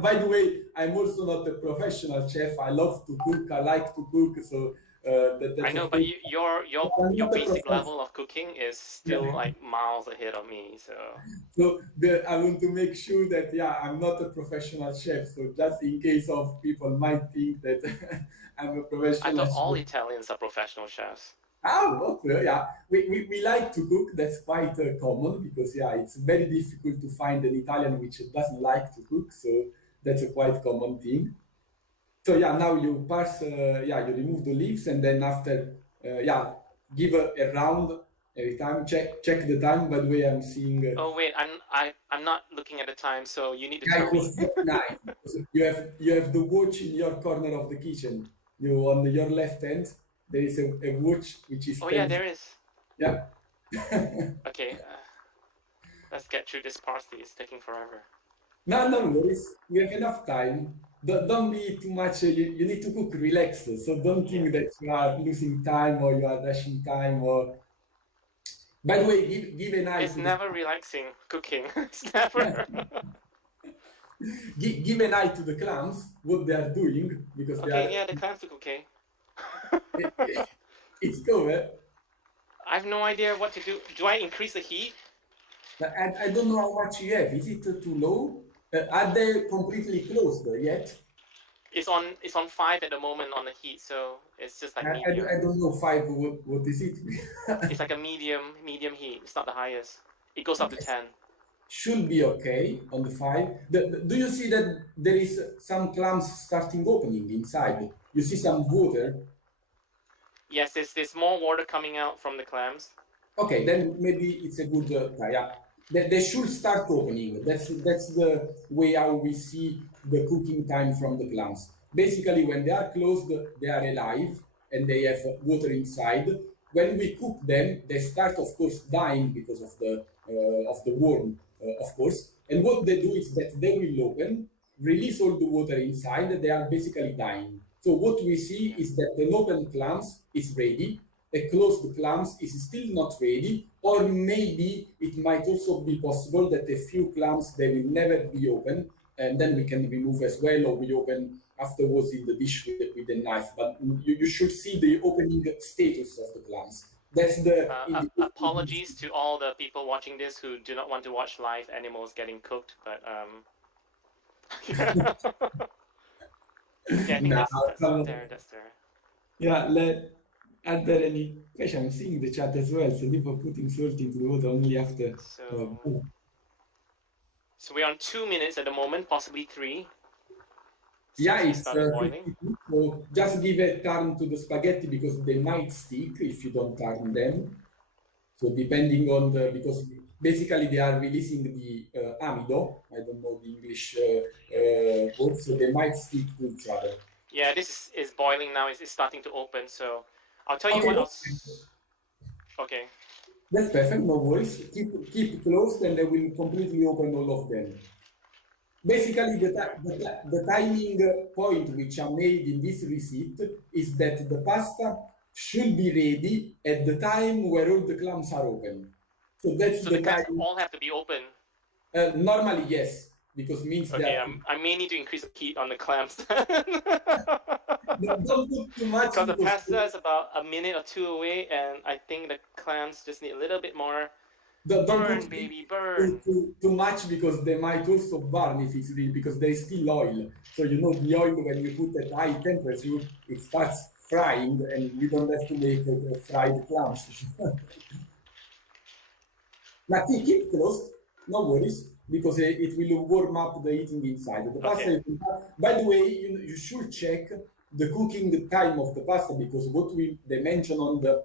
by the way, I'm also not a professional chef. I love to cook. I like to cook. So I that's know, of but course. I'm your not a basic professional. level of cooking is still Yeah. like miles ahead of me. So So I want to make sure that yeah, I'm not a professional chef. So just in case of people might think that I'm a I professional thought all chef. Italians are professional chefs. Oh, okay, yeah. We like to cook. That's quite common because yeah, it's very difficult to find an Italian which doesn't like to cook. So that's a quite common thing. So yeah, now you pass, yeah, you remove the leaves and then after, yeah, give a round every time. Check the time. By the way, I'm seeing. Oh wait, I'm not looking at the time, so you need to Yeah, tell it me. was 49. So you have the watch in your corner of the kitchen. You on your left hand there is a watch which is Oh yeah, 10. there is. Yeah. Okay, let's get through this parsley. It's taking forever. No, no worries. We have enough time. Don't be too much. You need to cook relaxed. So don't Yeah, think that you are losing time or you are rushing time. Or by the way, give an eye it's to the never relaxing cooking. It's never. give an eye to the clams, what they are doing because they Okay, are. yeah, the clams look okay. It's covered. I have no idea what to do. Do I increase the heat? I don't know how much you have. Is it too low? Are they completely closed yet? It's on 5 at the moment on the heat, so it's just like medium. I don't know five. What is it? It's like a medium heat. It's not the highest. It goes up to 10. Should be okay on the file. Do you see that there is some clams starting opening inside? You see some water. Yes, there's more water coming out from the clams. Okay, then maybe it's a good yeah. They should start opening. That's the way how we see the cooking time from the clams. Basically, when they are closed, they are alive and they have water inside. When we cook them, they start, of course, dying because of the worm, of course. And what they do is that they will open, release all the water inside. They are basically dying. So what we see Yeah. is that an open clams is ready, a closed clams is still not ready, or maybe it might also be possible that a few clams they will never be open, and then we can remove as well, or we open afterwards in the dish with a knife. But you should see the opening status of the clams. That's the indication. Apologies to all the people watching this who do not want to watch live animals getting cooked, but okay, I think Nah, that's come there. That's there. yeah, are there any question? I'm seeing the chat as well. So people putting salt into the water only after. So so we're on 2 minutes at the moment, possibly three, Yeah, since we it's started boiling. 52. So just give a turn to the spaghetti because they might stick if you don't turn them. So depending on the because basically they are releasing the amido. I don't know the English word, so they might stick to each other. Yeah, this is boiling now. It's starting to open. So I'll tell you Okay, what else. Okay. that's perfect. No worries. Keep closed, and they will completely open all of them. Basically, the timing point which I made in this receipt is that the pasta should be ready at the time where all the clams are open. So that's So the the clams time. all have to be open. Normally, yes, because means Okay, that I may need to increase the heat on the clams. don't put too much Because the because pasta is about a minute or two away, and I think the clams just need a little bit more. don't put Burn, baby, burn. too much because they might also burn if it's really because there's still oil. So you know the oil when you put at high temperature it starts frying and you don't have to make fried clams. Now keep close, no worries, because it will warm up the eating inside. The Okay. pasta, by the way, you should check the cooking time of the pasta because what they mention on the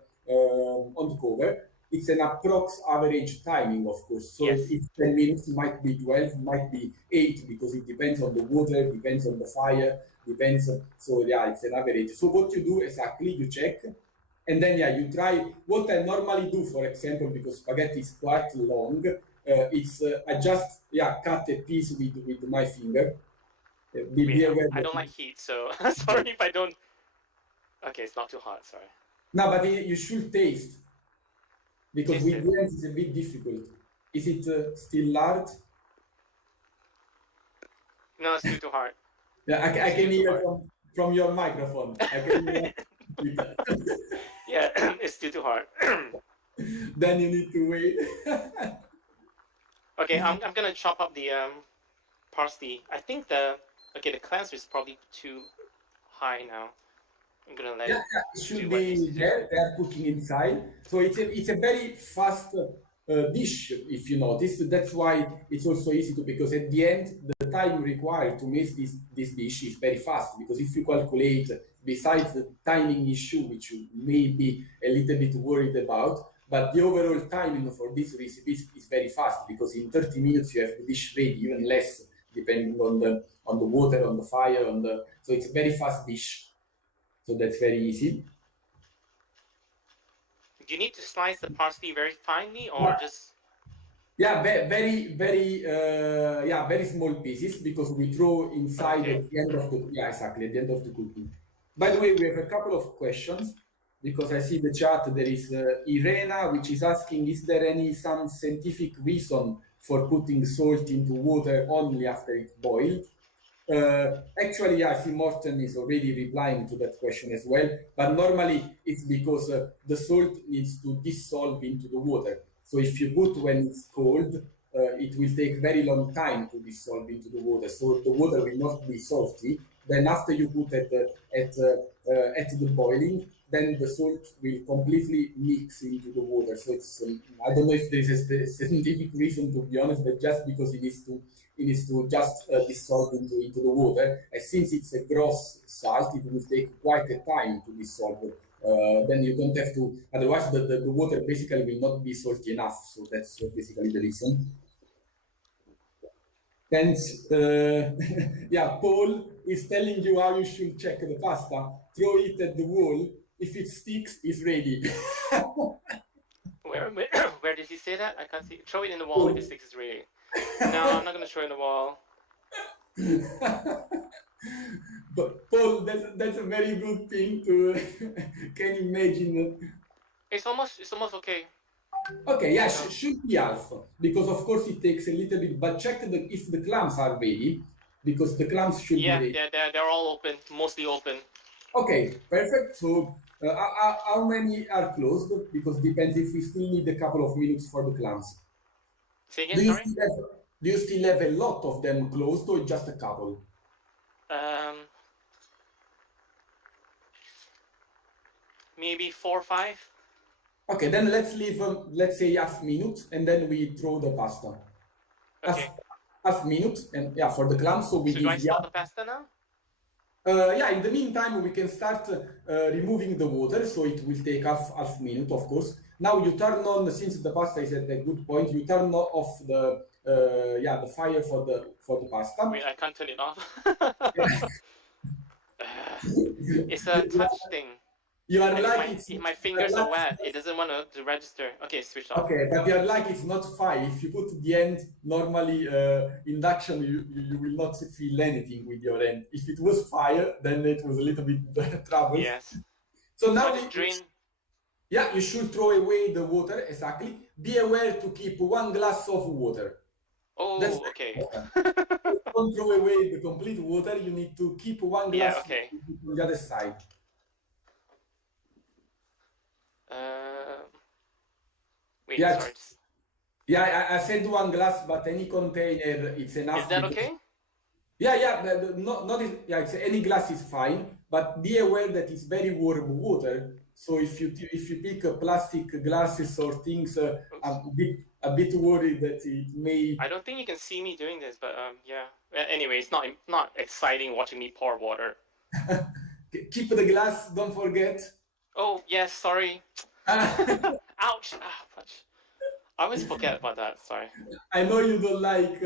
cover, it's an approx average timing, of course. So Yes. it's 10 minutes, might be 12, might be 8 because it depends on the water, depends on the fire, depends. So yeah, it's an average. So what you do exactly, you check and then yeah you try what I normally do, for example, because spaghetti is quite long. It's I just yeah cut a piece with my finger. Be Wait, aware I that don't like heat, so sorry if I don't. Okay, it's not too hot. Sorry. no, but you should taste because Taste with it. the hands it's a bit difficult. Is it still large? No, it's too hard. Yeah, I It's can too hear hard. from your microphone. I can hear it. Yeah, it's too hard. Then you need to wait. Okay, I'm gonna chop up the parsley. I think the clams is probably too high now. I'm gonna let Yeah, it yeah, it should do what it needs be to do. there. They are cooking inside, so it's a very fast dish. If you notice, that's why it's also easy to because at the end the time required to make this dish is very fast. Because if you calculate, besides the timing issue, which you may be a little bit worried about, but the overall timing for this recipe is very fast because in 30 minutes you have the dish ready, even less depending on the water, on the fire, on the so it's a very fast dish. So that's very easy. Do you need to slice the parsley very finely or Yeah, just yeah, very, yeah, very small pieces because we throw inside okay? at the end of the yeah, exactly at the end of the cooking. By the way, we have a couple of questions because I see the chat. There is Irena, which is asking, is there any some scientific reason for putting salt into water only after it's boiled? Actually, yeah, I see Morten is already replying to that question as well. But normally it's because the salt needs to dissolve into the water. So if you put when it's cold, it will take very long time to dissolve into the water. So the water will not be salty. Then after you put at the boiling, then the salt will completely mix into the water. So it's I don't know if there is a scientific reason to be honest, but just because it needs to just dissolve into the water. And since it's a gross salt, it will take quite a time to dissolve. Then you don't have to, otherwise the water basically will not be salty enough. So that's basically the reason. Hence, yeah, Paul is telling you how you should check the pasta. Throw it at the wall. If it sticks, it's ready. Where where did he say that? I can't see. Throw it in the wall if it Paul. sticks is ready. No, I'm not gonna throw it in the wall. But Paul, that's a very good thing to can imagine. It's almost okay. Okay, yeah, No. should be half because of course it takes a little bit. But check if the clams are ready because the clams should be Yeah, ready. they're all open, mostly open. Okay, perfect. So how many are closed? Because depends if we still need a couple of minutes for the clams. Say again, Do you sorry. still have do you still have a lot of them closed or just a couple? Um, maybe 4 or 5. Okay, then let's leave let's say half minute and then we throw the pasta. Half Okay. half minute and yeah for the clams. So we So do I leave start yeah. the pasta now? Yeah, in the meantime, we can start removing the water, so it will take half minute, of course. Now you turn on, since the pasta is at a good point, you turn off the yeah the fire for the pasta. Wait, I can't turn it off. Yeah. It's a touch thing. You are And if like my it's if not, my you are fingers are like, wet, it doesn't want to register. Okay, switch off. okay, but you are like it's not fire. If you put the end normally induction, you will not feel anything with your hand. If it was fire, then it was a little bit trouble. Yes. So So I now just drain. yeah, you should throw away the water, exactly. Be aware to keep 1 glass of water. That's Oh, very okay. important. Don't throw away the complete water. You need to keep 1 glass Yeah, okay. on the other side. Uh, Wait, Yeah, sorry. yeah. I said 1 glass, but any container it's Is enough that because okay? yeah, yeah. Yeah. It's, any glass is fine, but be aware that it's very warm water. So if you pick plastic glasses or things, Oops. a bit worried that it may I don't think you can see me doing this, but yeah. Anyway, it's not exciting watching me pour water. keep the glass. Don't forget. Oh yes, sorry. I Ouch! Ah, fudge. I always forget about that. Sorry. know you don't like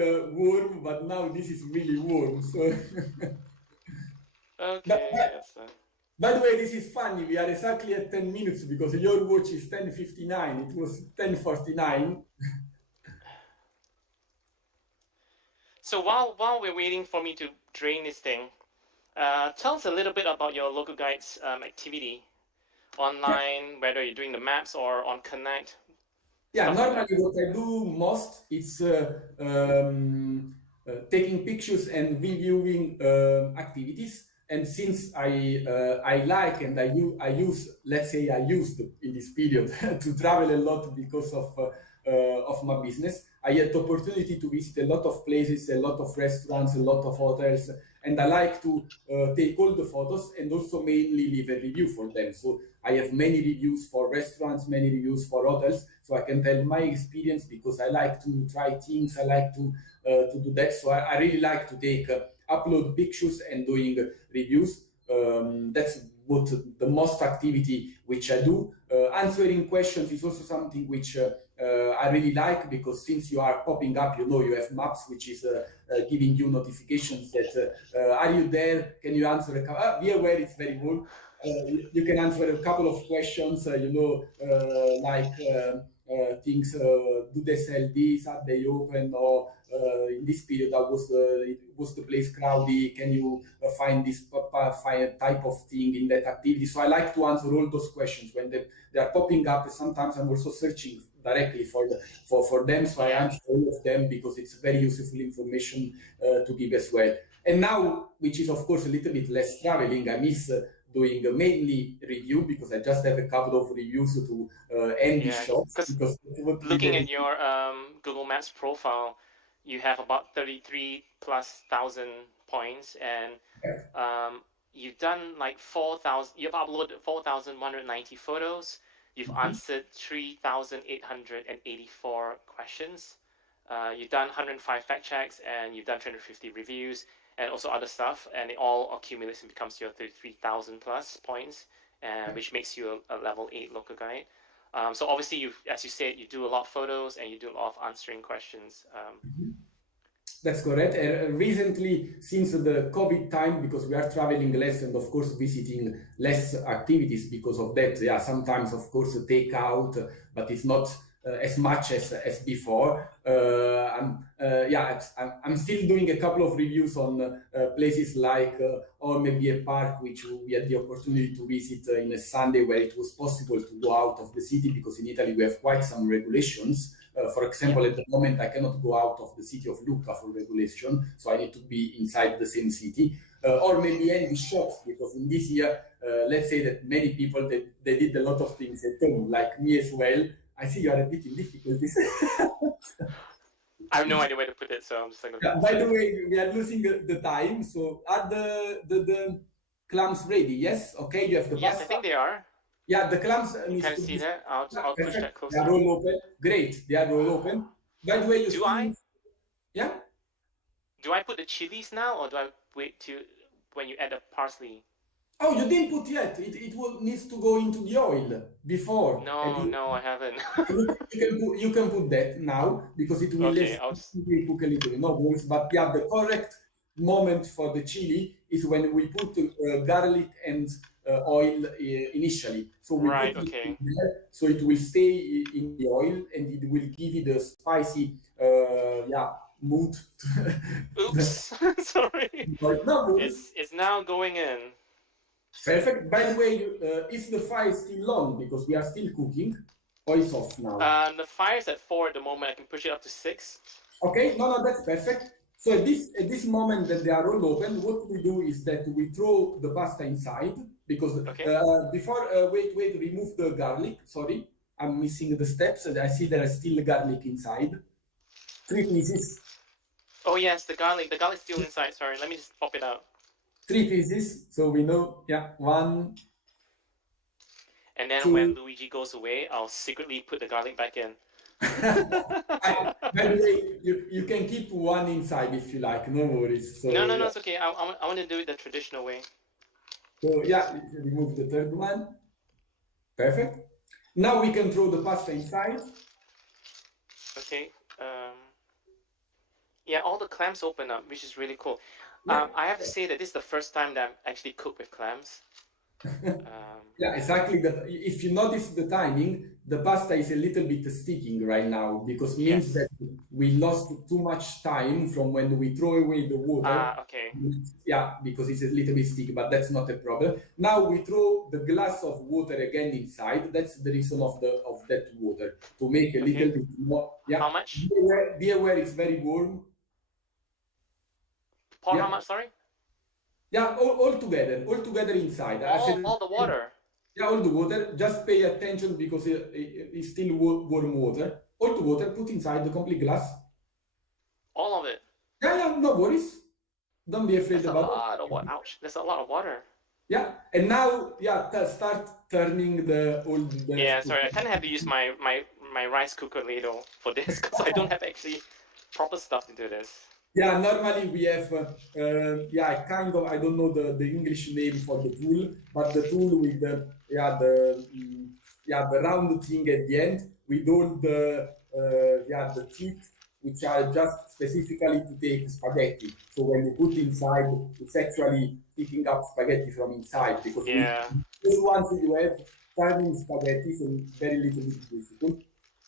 warm, but now this is really warm. So, but, Okay, but yes. by the way, this is funny. We are exactly at 10 minutes because your watch is 10:59. It was 10:49. So while we're waiting for me to drain this thing, tell us a little bit about your local guides activity online, whether you're doing the maps or on Connect, Yeah, stuff like that. normally what I do most is taking pictures and reviewing activities. And since I like and I use, let's say I used in this period to travel a lot because of my business, I had the opportunity to visit a lot of places, a lot of restaurants, a lot of hotels, and I like to take all the photos and also mainly leave a review for them. So I have many reviews for restaurants, many reviews for hotels, so I can tell my experience because I like to try things. I like to do that. So I really like to take upload pictures and doing reviews. That's what the most activity which I do. Answering questions is also something which I really like because since you are popping up, you have maps which is giving you notifications that are you there? Can you answer be aware it's very good. You can answer a couple of questions, like things, do they sell this? Are they open? Or in this period, was the place crowded? Can you find this type of thing in that activity? So I like to answer all those questions when they are popping up. Sometimes I'm also searching directly for them, so I Yeah. answer all of them because it's very useful information to give as well. And now, which is of course a little bit less traveling, I miss doing mainly review because I just have a couple of reviews to end this Yeah, shot because because it would be looking very at your Google Maps profile, you have about 33 plus thousand points, and you've done like 4,000. You've uploaded 4,190 photos. You've answered 3,884 questions. You've done 105 fact checks, and you've done 350 reviews, and also other stuff, and it all accumulates and becomes your 33,000 plus points, which makes you a level 8 local guide. So obviously, as you said, you do a lot of photos and you do a lot of answering questions. That's correct. Recently, since the COVID time, because we are traveling less and of course visiting less activities because of that, yeah, sometimes of course take out, but it's not as much as before. I'm still doing a couple of reviews on places like, or maybe a park which we had the opportunity to visit in a Sunday where it was possible to go out of the city because in Italy we have quite some regulations. For example, Yeah. at the moment, I cannot go out of the city of Lucca for regulation, so I need to be inside the same city. Or maybe any shops, because in this year, let's say that many people they did a lot of things at home, like me as well. I see you are a bit in difficulties. I have no idea where to put it, so I'm just like Yeah, by the way, we are losing the time. So are the clams ready? Yes. Okay, you have the yes, I pasta. think they are. Yeah, the clams You can needs kind of to see be. that. Yeah, I'll push perfect. that They are closer. all open. Great. They are all open. By the way, you Do still. I Yeah. do I put the chilies now, or do I wait to when you add the parsley? Oh, you didn't put yet. It needs to go into the oil before, and No, no, I haven't. you can put that now because it will Okay, less I'll just. cook a little. No worries. But yeah, the correct moment for the chili is when we put garlic and oil initially. So we put Right. it in Okay. there, so it will stay in the oil, and it will give you the spicy, mood. Oops. Sorry. No worries. It's now going in. Perfect. By the way, is the fire still on because we are still cooking, or it's off now? The fire's at 4 at the moment. I can push it up to 6. Okay, no, that's perfect. So at this moment that they are all open, what we do is that we throw the pasta inside because Okay. before wait, remove the garlic. Sorry, I'm missing the steps. I see there is still garlic inside. 3 pieces. Oh yes, the garlic. The garlic's still inside. Sorry, let me just pop it out. 3 pieces. So we know, yeah, one, And then when two. Luigi goes away, I'll secretly put the garlic back in. By the way, you can keep one inside if you like, no worries. So No, yeah, it's okay. I want to do it the traditional way. so yeah, remove the third one. Perfect. Now we can throw the pasta inside. Okay. Yeah, all the clams open up, which is really cool. Yeah. I have to say that this is the first time that I've actually cooked with clams. Yeah, exactly. That if you notice the timing, the pasta is a little bit sticking right now because means Yes. that we lost too much time from when we throw away the water. Okay. Yeah, because it's a little bit sticky, but that's not a problem. Now we throw the glass of water again inside. That's the reason of that water to make a little Okay. bit more. Yeah, How much? be aware it's very warm. Pour how Yeah, much? Sorry. yeah, all together inside. I said, All the water. yeah, all the water. Just pay attention because it's still warm water. All the water, put inside the complete glass. All of it. Yeah, yeah, no worries. Don't be afraid That's a about it. lot of water. Ouch. That's a lot of water. Yeah, and now, yeah, start turning the all Yeah. the. Sorry, I kind of have to use my rice cooker ladle for this because I don't have actually proper stuff to do this. Yeah, normally we have, yeah, kind of, I don't know the English name for the tool, but the tool with the round thing at the end with all the teeth, which are just specifically to take spaghetti. So when you put inside, it's actually picking up spaghetti from inside because we Yeah. just once you have turning spaghetti, so very little bit difficult.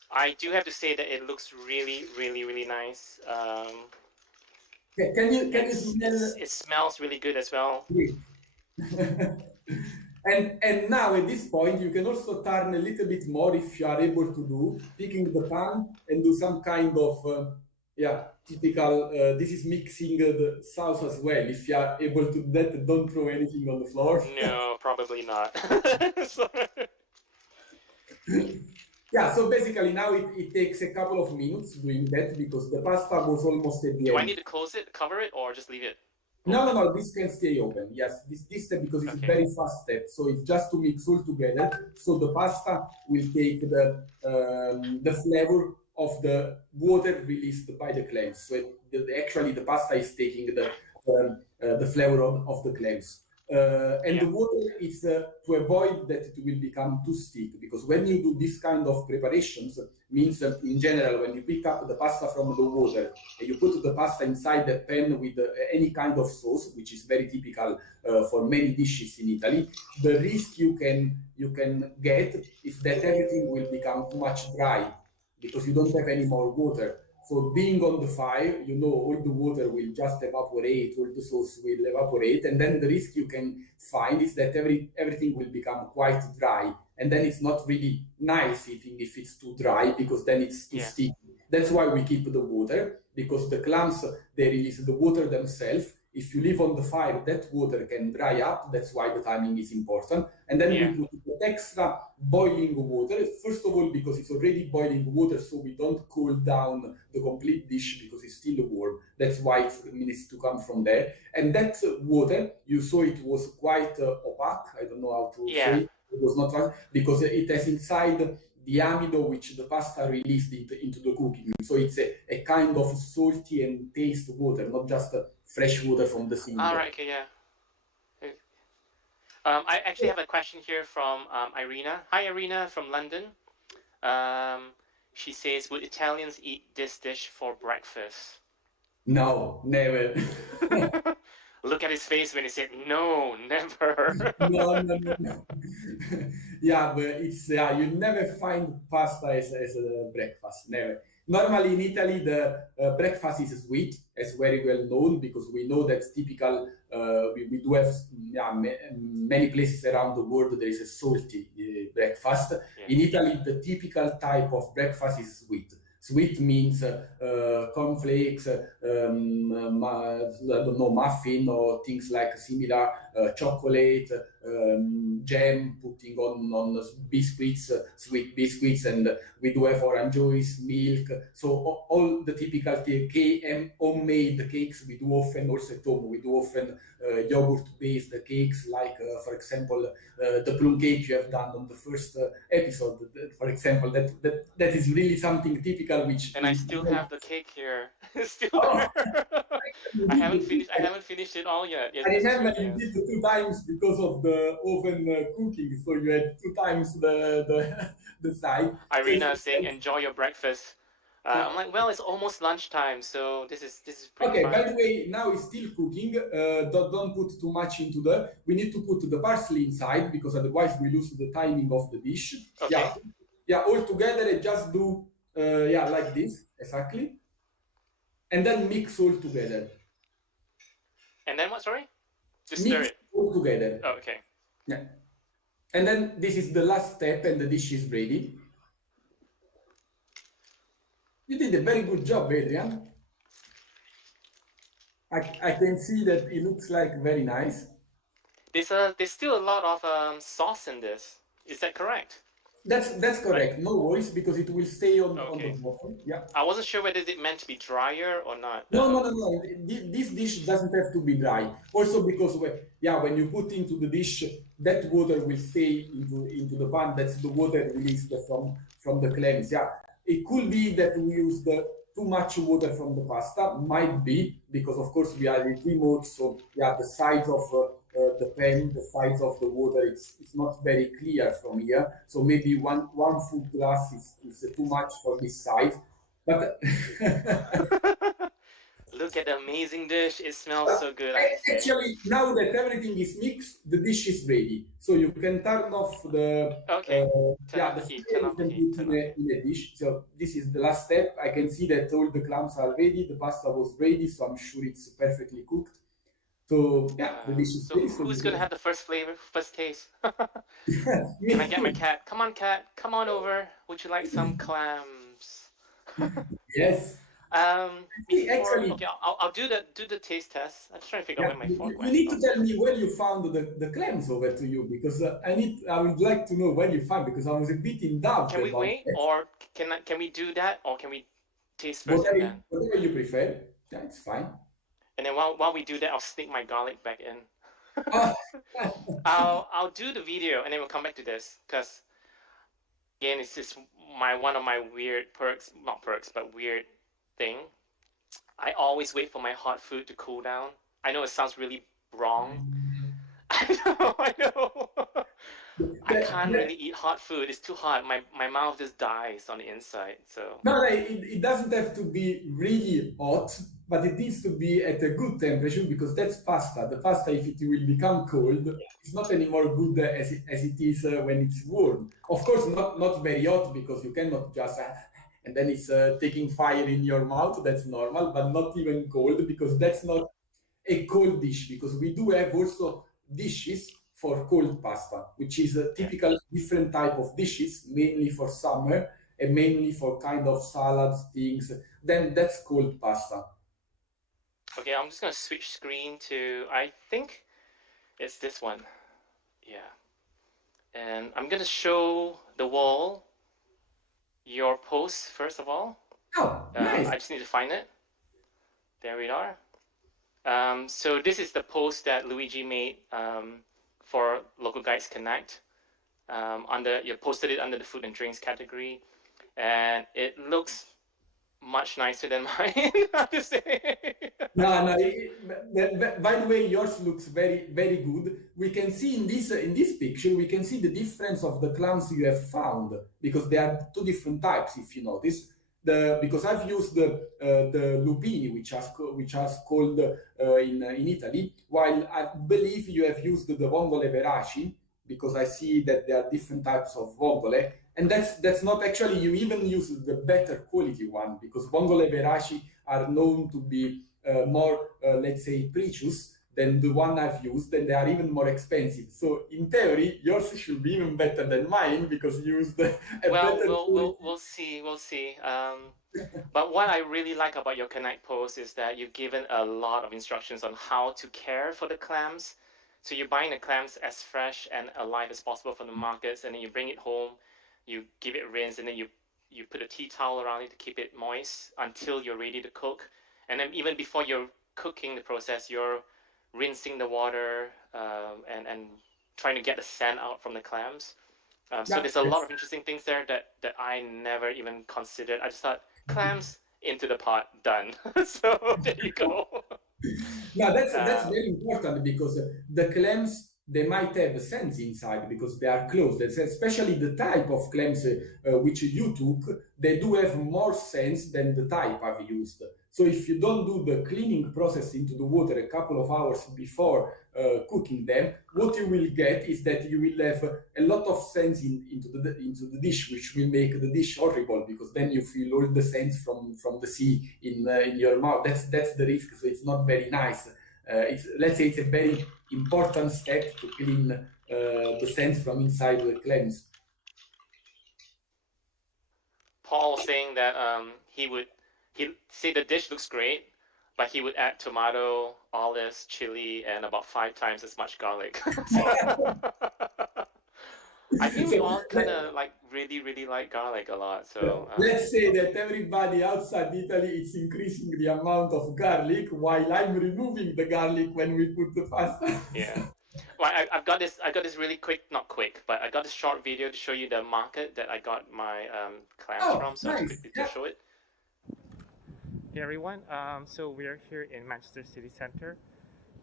I do have to say that it looks really, really, really nice. Can And you smell? it smells really good as well. And now at this point you can also turn a little bit more if you are able to do picking the pan and do some kind of typical this is mixing the sauce as well. If you are able to do that, don't throw anything on the floor. No, probably not. Sorry. Yeah, so basically now it takes a couple of minutes doing that because the pasta was almost at the Do I end. need to close it, cover it, or just leave it No, open? no, this can stay open. Yes, this step because it's a Okay. very fast step. So it's just to mix all together. So the pasta will take the flavor of the water released by the clams. So actually the pasta is taking the flavor of the clams. And Yeah. the water is to avoid that it will become too thick because when you do this kind of preparations, means in general when you pick up the pasta from the water and you put the pasta inside the pan with any kind of sauce, which is very typical for many dishes in Italy, the risk you can get is that everything will become too much dry because you don't have any more water. So being on the fire, all the water will just evaporate, all the sauce will evaporate, and then the risk you can find is that everything will become quite dry, and then it's not really nice eating if it's too dry because then it's too Yeah. sticky. That's why we keep the water because the clams they release the water themselves. If you leave on the fire, that water can dry up. That's why the timing is important. And then Yeah. we put the extra boiling water. First of all, because it's already boiling water, so we don't cool down the complete dish because it's still warm. That's why it needs to come from there. And that water, you saw it was quite opaque. I don't know how to Yeah. say it. It was not right because it has inside the amido which the pasta released into the cooking. So it's a kind of salty and taste water, not just fresh water from the sink. All right. Okay. Yeah. I actually have a question here from Irina. Hi, Irina from London. She says, "Would Italians eat this dish for breakfast?" No, never. look at his face when he said, "No, never." No, no, no, no. Yeah, but it's you never find pasta as a breakfast. Never. Normally in Italy, the breakfast is sweet, as very well known because we know that's typical. We do have many places around the world there is a salty breakfast. Yeah. In Italy, the typical type of breakfast is sweet. Sweet means cornflakes, I don't know, muffin or things like similar, chocolate, jam, putting on biscuits, sweet biscuits, and we do have orange juice, milk. So all the typical cake and homemade cakes we do often also at home. We do often yogurt-based cakes, like for example the plum cake you have done on the first episode. For example, that is really something typical which And I we still do. have the cake here. It's still Oh, there. you I did haven't the finished. I haven't finished it all yet. I This remember you did ingredients. the two times because of the oven cooking, so you had two times the the size. So Irina is saying, "Enjoy your breakfast." yeah. I'm like, well, it's almost lunchtime, so this is pretty Okay, by fine. the way, now it's still cooking. Don't put too much into the. We need to put the parsley inside because otherwise we lose the timing of the dish. Okay. Yeah, yeah, all together and just do yeah like this exactly, and then mix all together. And then what? Sorry, just stir Mix it. all together. Oh, okay. Yeah, and then this is the last step, and the dish is ready. You did a very good job, Adrian. I can see that it looks like very nice. There's still a lot of sauce in this. Is that correct? That's Right? correct. No worries because it will stay on the Okay. bottom. Yeah. I wasn't sure whether it meant to be drier or not. No, no, no, no. This dish doesn't have to be dry. Also because when you put into the dish, that water will stay into the pan. That's the water released from the clams. Yeah. It could be that we use the too much water from the pasta. Might be because of course we are in remote. So yeah, the size of the pan, the size of the water, it's not very clear from here. So maybe one food glass is too much for this size. But Look at the amazing dish. It smells so good, I have to say. actually, now that everything is mixed, the dish is ready. So you can turn off Okay. Turn off the the heat. flame. Turn You off the can heat. put Turn off the heat. in a dish. So this is the last step. I can see that all the clams are ready. The pasta was ready, so I'm sure it's perfectly cooked. So yeah, the dish is So ready. So who's you gonna can. have the first flavor, first taste? Can I get my cat? Come on, cat. Come on over. Would you like some clams? Yes. Before, Actually, okay, I'll do the taste test. I'm just trying to figure out yeah, where my fork you went. need Oh, to tell me where you found the clams over to you because I would like to know where you found because I was a bit in doubt can we about wait, that. or can we do that, or can we taste first and Whatever, then? whatever you prefer. Yeah, it's fine. And then while we do that, I'll sneak my garlic back in. Ah, I'll do the video and then we'll come back to this because again, it's just my one of my weird perks, not perks, but weird thing. I always wait for my hot food to cool down. I know it sounds really wrong. I know. I can't that, really eat hot food. It's too hot. My mouth just dies on the inside. So no, no, it doesn't have to be really hot, but it needs to be at a good temperature because that's pasta. The pasta, if it will become cold, it's not anymore good as it is when it's warm. Of course, not very hot because you cannot just and then it's taking fire in your mouth. That's normal, but not even cold because that's not a cold dish because we do have also dishes for cold pasta, which is a yeah. typical different type of dishes, mainly for summer and mainly for kind of salads, things. Then that's cold pasta. Okay, I'm just gonna switch screen to I think it's this one. Yeah. And I'm gonna show the wall your post first of all. Oh, nice. I just need to find it. There we are. So this is the post that Luigi made for Local Guides Connect. Under you posted it under the food and drinks category, and it looks much nicer than mine. I have to say. No, no. By the way, yours looks very good. We can see in this picture, we can see the difference of the clams you have found because there are two different types. If you notice, because I've used the lupini, which are called in Italy, while I believe you have used the vongole veraci, because I see that there are different types of vongole, and that's not actually, you even use the better quality one, because vongole veraci are known to be more, let's say, precious than the one I've used, and they are even more expensive. So in theory, yours should be even better than mine because you used a Well, better quality. we'll see, we'll see. But what I really like about your Connect post is that you've given a lot of instructions on how to care for the clams. So you're buying the clams as fresh and alive as possible from the markets, and then you bring it home, you give it rinse, and then you put a tea towel around it to keep it moist until you're ready to cook. And then even before you're cooking the process, you're rinsing the water and trying to get the sand out from the clams. So Yeah, there's a lot that's of interesting things there that I never even considered. I just thought clams into the pot, done. So there you go. no, that's Um, very important because the clams, they might have sense inside because they are closed. Especially the type of clams which you took, they do have more sense than the type I've used. So if you don't do the cleaning process into the water a couple of hours before cooking them, what you will get is that you will have a lot of sense into the dish, which will make the dish horrible because then you feel all the scents from the sea in your mouth. That's the risk. So it's not very nice. It's, let's say, it's a very important step to clean the scents from inside the clams. Paul saying that he say the dish looks great, but he would add tomato, olives, chili, and about 5 times as much garlic. So I think we So all kind of like really like garlic a lot. So let's say that everybody outside Italy is increasing the amount of garlic while I'm removing the garlic when we put the pasta. yeah. Well, I've got this. I got this really quick, not quick, but I got this short video to show you the market that I got my clams Oh, from. So I'll just nice. quickly to Yeah. show it. Hey everyone. So we're here in Manchester City Centre,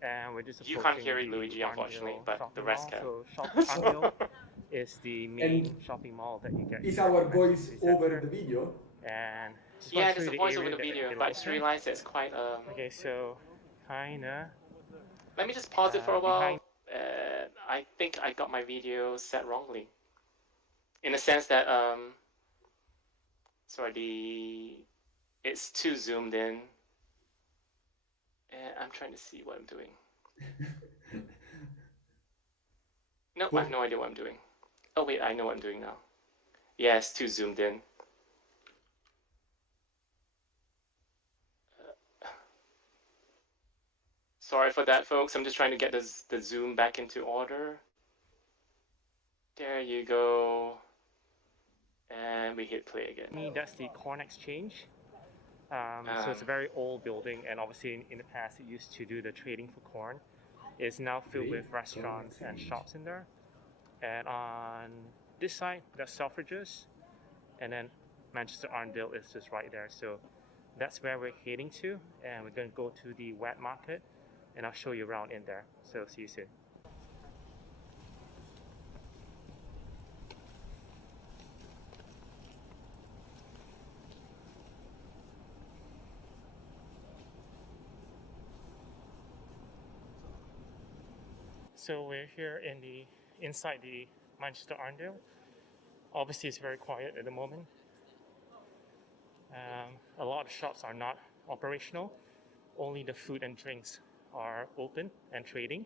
and we're just you can't hear it, Luigi, unfortunately, but the rest can. So, Arndale is the main and shopping mall that you get is here our in Manchester voice City over Centre, the video? and yeah, there's a voice over the video, but I just realized it's quite okay. So kinda. Let me just pause it for a while. I think I got my video set wrongly. In the sense that sorry, it's too zoomed in, and I'm trying to see what I'm doing. Nope, I have no idea what I'm doing. Oh wait, I know what I'm doing now. Yeah, it's too zoomed in. Sorry for that, folks. I'm just trying to get the zoom back into order. There you go. And we hit play again. That's the Corn Exchange. So it's a very old building, and obviously in the past it used to do the trading for corn. It's now filled with restaurants and shops in there. And on this side, there's Selfridges, and then Manchester Arndale is just right there. So that's where we're heading to, and we're going to go to the wet market, and I'll show you around in there. So see you soon. So we're here in the inside the Manchester Arndale. Obviously, it's very quiet at the moment. A lot of shops are not operational. Only the food and drinks are open and trading,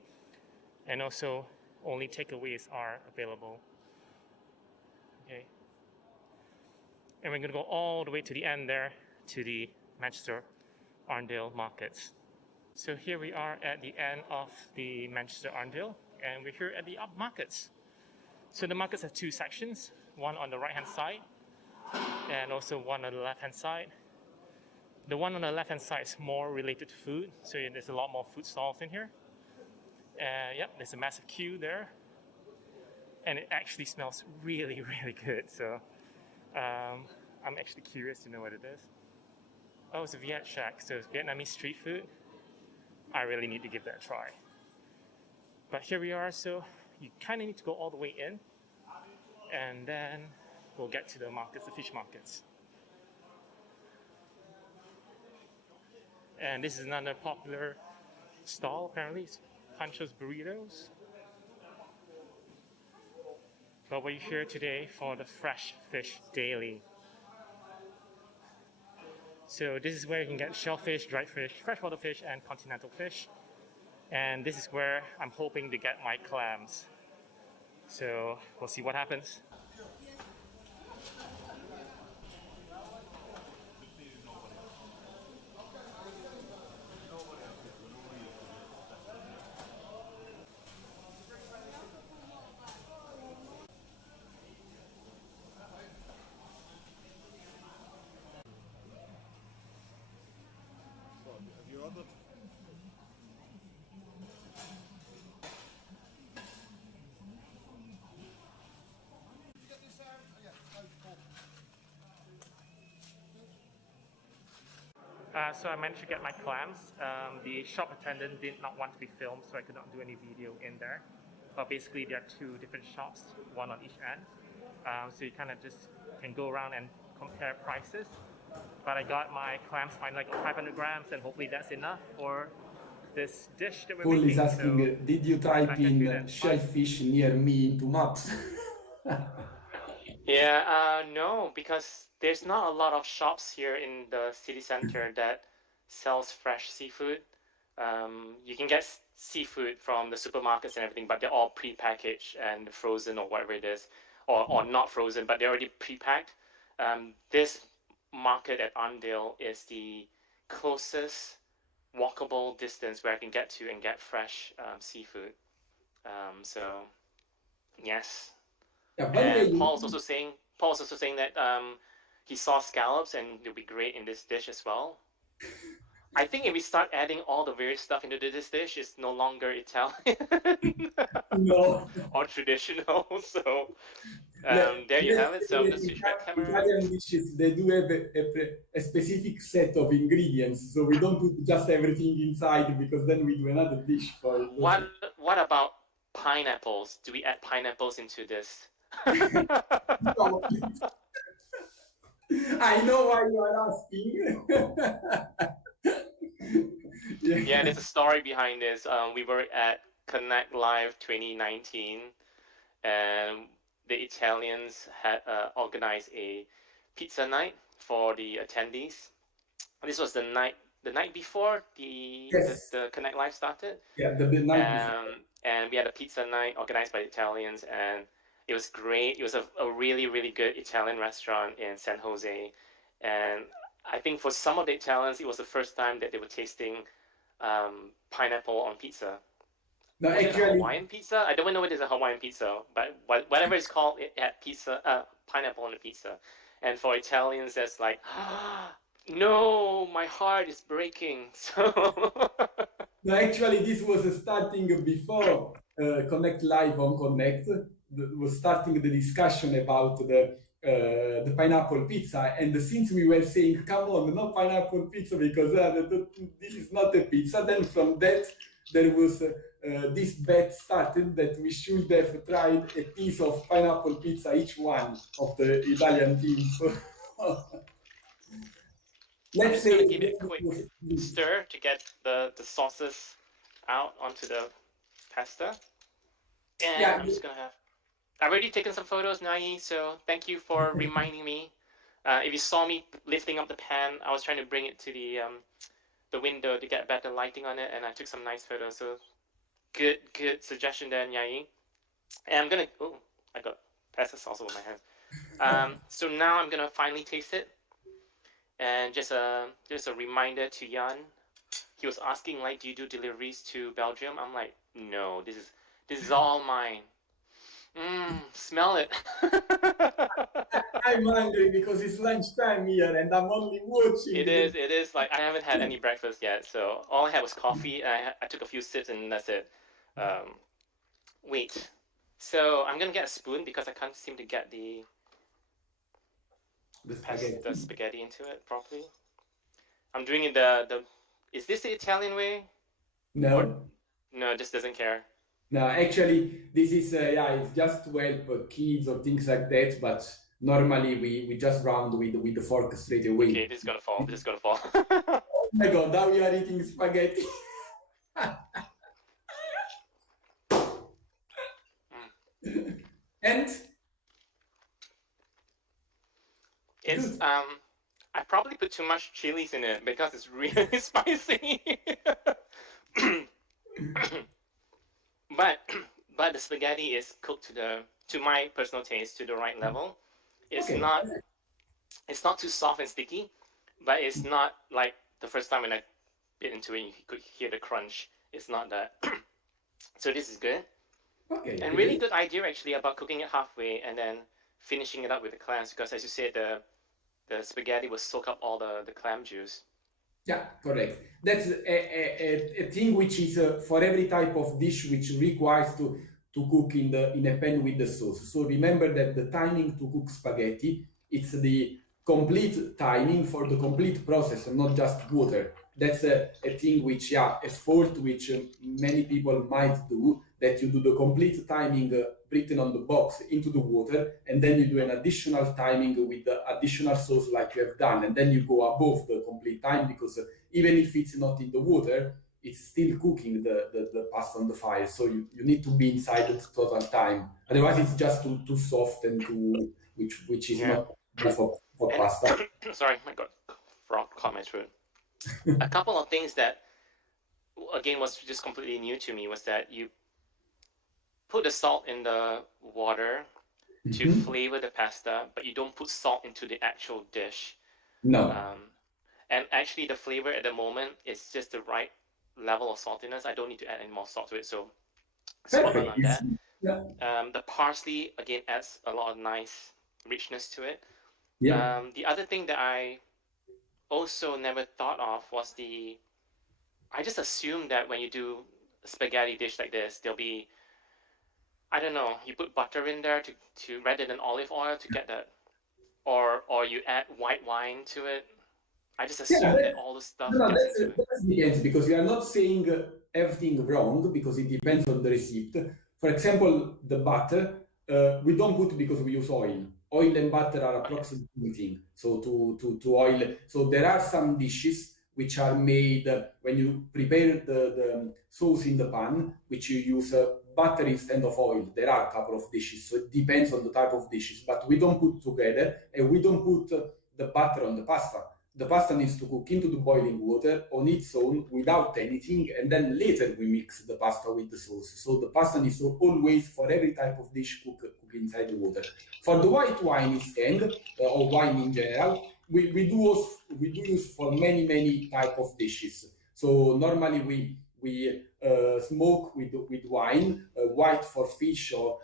and also only takeaways are available. Okay, and we're gonna go all the way to the end there to the Manchester Arndale markets. So here we are at the end of the Manchester Arndale, and we're here at the up markets. So the markets have two sections, one on the right hand side and also one on the left hand side. The one on the left hand side is more related to food, so there's a lot more food stalls in here. And yep, there's a massive queue there, and it actually smells really good. So I'm actually curious to know what it is. Oh, it's a Viet Shack, so it's Vietnamese street food. I really need to give that a try. But here we are, so you kind of need to go all the way in, and then we'll get to the markets, the fish markets. And this is another popular stall apparently. It's Pancho's Burritos. But we're here today for the Fresh Fish Daily. So this is where you can get shellfish, dried fish, freshwater fish, and continental fish. And this is where I'm hoping to get my clams. So we'll see what happens. Have you ordered? So I managed to get my clams. The shop attendant did not want to be filmed, so I could not do any video in there. But basically, there are two different shops, one on each end. So you kind of just can go around and compare prices. But I got my clams finally, like 500 grams, and hopefully that's enough for this dish that we're Paul making. is asking, So did you type I can do in that. shellfish near me into maps? Yeah, no, because there's not a lot of shops here in the city center that sells fresh seafood. You can get seafood from the supermarkets and everything, but they're all pre-packaged and frozen or whatever it is, or not frozen, but they're already pre-packed. This market at Arndale is the closest walkable distance where I can get to and get fresh seafood. So yes. Yeah, by the way, And Paul's also saying that he saw scallops and it'll be great in this dish as well. I think if we start adding all the various stuff into this dish, it's no longer Italian no. or traditional. So Let- there you let's have it. So say I'm that gonna switch back camera. Italian dishes, they do have a specific set of ingredients, so we don't put just everything inside because then we do another dish for it. What about pineapples? Do we add pineapples into this? No. I know why you are asking. Yeah, there's a story behind this. We were at Connect Live 2019, and the Italians had organized a pizza night for the attendees. This was the night before Yes. the Connect Live started. Yeah, the night before. And we had a pizza night organized by the Italians, and it was great. It was a really, really good Italian restaurant in San Jose. And I think for some of the Italians, it was the first time that they were tasting pineapple on pizza. No, Was it a actually, Hawaiian pizza? I don't know if it is a Hawaiian pizza, but whatever it's called, it had pineapple on the pizza. And for Italians, that's like, no, my heart is breaking. So no, actually, this was starting before Connect Live on Connect. Was starting the discussion about the pineapple pizza, and since we were saying, "Come on, no pineapple pizza," because this is not a pizza. Then from that, there was this bet started that we should have tried a piece of pineapple pizza each one of the Italian team. So I'm let's just gonna say give it a quick stir to get the sauces out onto the pasta. And Yeah, I'm just gonna have. I've already taken some photos, Nai, so thank you for reminding me. If you saw me lifting up the pan, I was trying to bring it to the window to get better lighting on it, and I took some nice photos. So good suggestion there, Nyai. And I'm gonna. Oh, I got pasta sauce over my hands. So now I'm gonna finally taste it, and just a reminder to Jan. He was asking like, do you do deliveries to Belgium? I'm like, no, this is all mine. Smell it. I'm hungry because it's lunchtime here and I'm only watching. It is like I haven't had any breakfast yet, so all I had was coffee, and I took a few sips and that's it. Wait, so I'm gonna get a spoon because I can't seem to get the spaghetti into it properly. I'm doing it is this the Italian way? No. Or, no, it just doesn't care. No, actually, this is it's just to help kids or things like that. But normally we just round with the fork straight away. Okay, this is gonna fall. This is gonna fall. my God, now we are eating spaghetti. And It's good. I probably put too much chilies in it because it's really spicy. but but the spaghetti is cooked to my personal taste to the right level. It's Okay. not it's not too soft and sticky, but it's not like the first time when I bit into it, you could hear the crunch. It's not that. So this is good. Okay, And really great. good idea actually about cooking it halfway and then finishing it up with the clams because as you said, the spaghetti will soak up all the clam juice. Yeah, correct. That's a thing which is for every type of dish which requires to cook in a pan with the sauce. So remember that the timing to cook spaghetti, it's the complete timing for the complete process and not just water. That's a thing which, yeah, a sport which many people might do, that you do the complete timing written on the box into the water, and then you do an additional timing with the additional sauce like you have done, and then you go above the complete time because even if it's not in the water, it's still cooking the pasta on the fire. So you need to be inside the total time. Otherwise, it's just too soft and too which is Yeah. not good for And pasta. sorry, my God, frog caught my throat. A couple of things that again was just completely new to me was that you put the salt in the water to Mhm. flavor the pasta, but you don't put salt into the actual dish. No. Um, and actually, the flavor at the moment is just the right level of saltiness. I don't need to add any more salt to it, so spot on Perfect. on that. Yeah. The parsley again adds a lot of nice richness to it. Yeah. The other thing that I also never thought of was I just assumed that when you do a spaghetti dish like this, there'll be, I don't know, you put butter in there to rather than olive oil to get that, or you add white wine to it. I just Yeah, assumed that all the stuff no, gets into it. that's depends because we are not saying everything wrong because it depends on the receipt. For example, the butter we don't put because we use oil. Oil and butter are Oh yeah, approximately thing. So to oil. So there are some dishes which are made when you prepare the sauce in the pan, which you use butter instead of oil. There are a couple of dishes, so it depends on the type of dishes. But we don't put together, and we don't put the butter on the pasta. The pasta needs to cook into the boiling water on its own without anything, and then later we mix the pasta with the sauce. So the pasta needs to always, for every type of dish, cook inside the water. For the white wine instead, or wine in general, we do use for many type of dishes. So normally we smoke with wine, white for fish or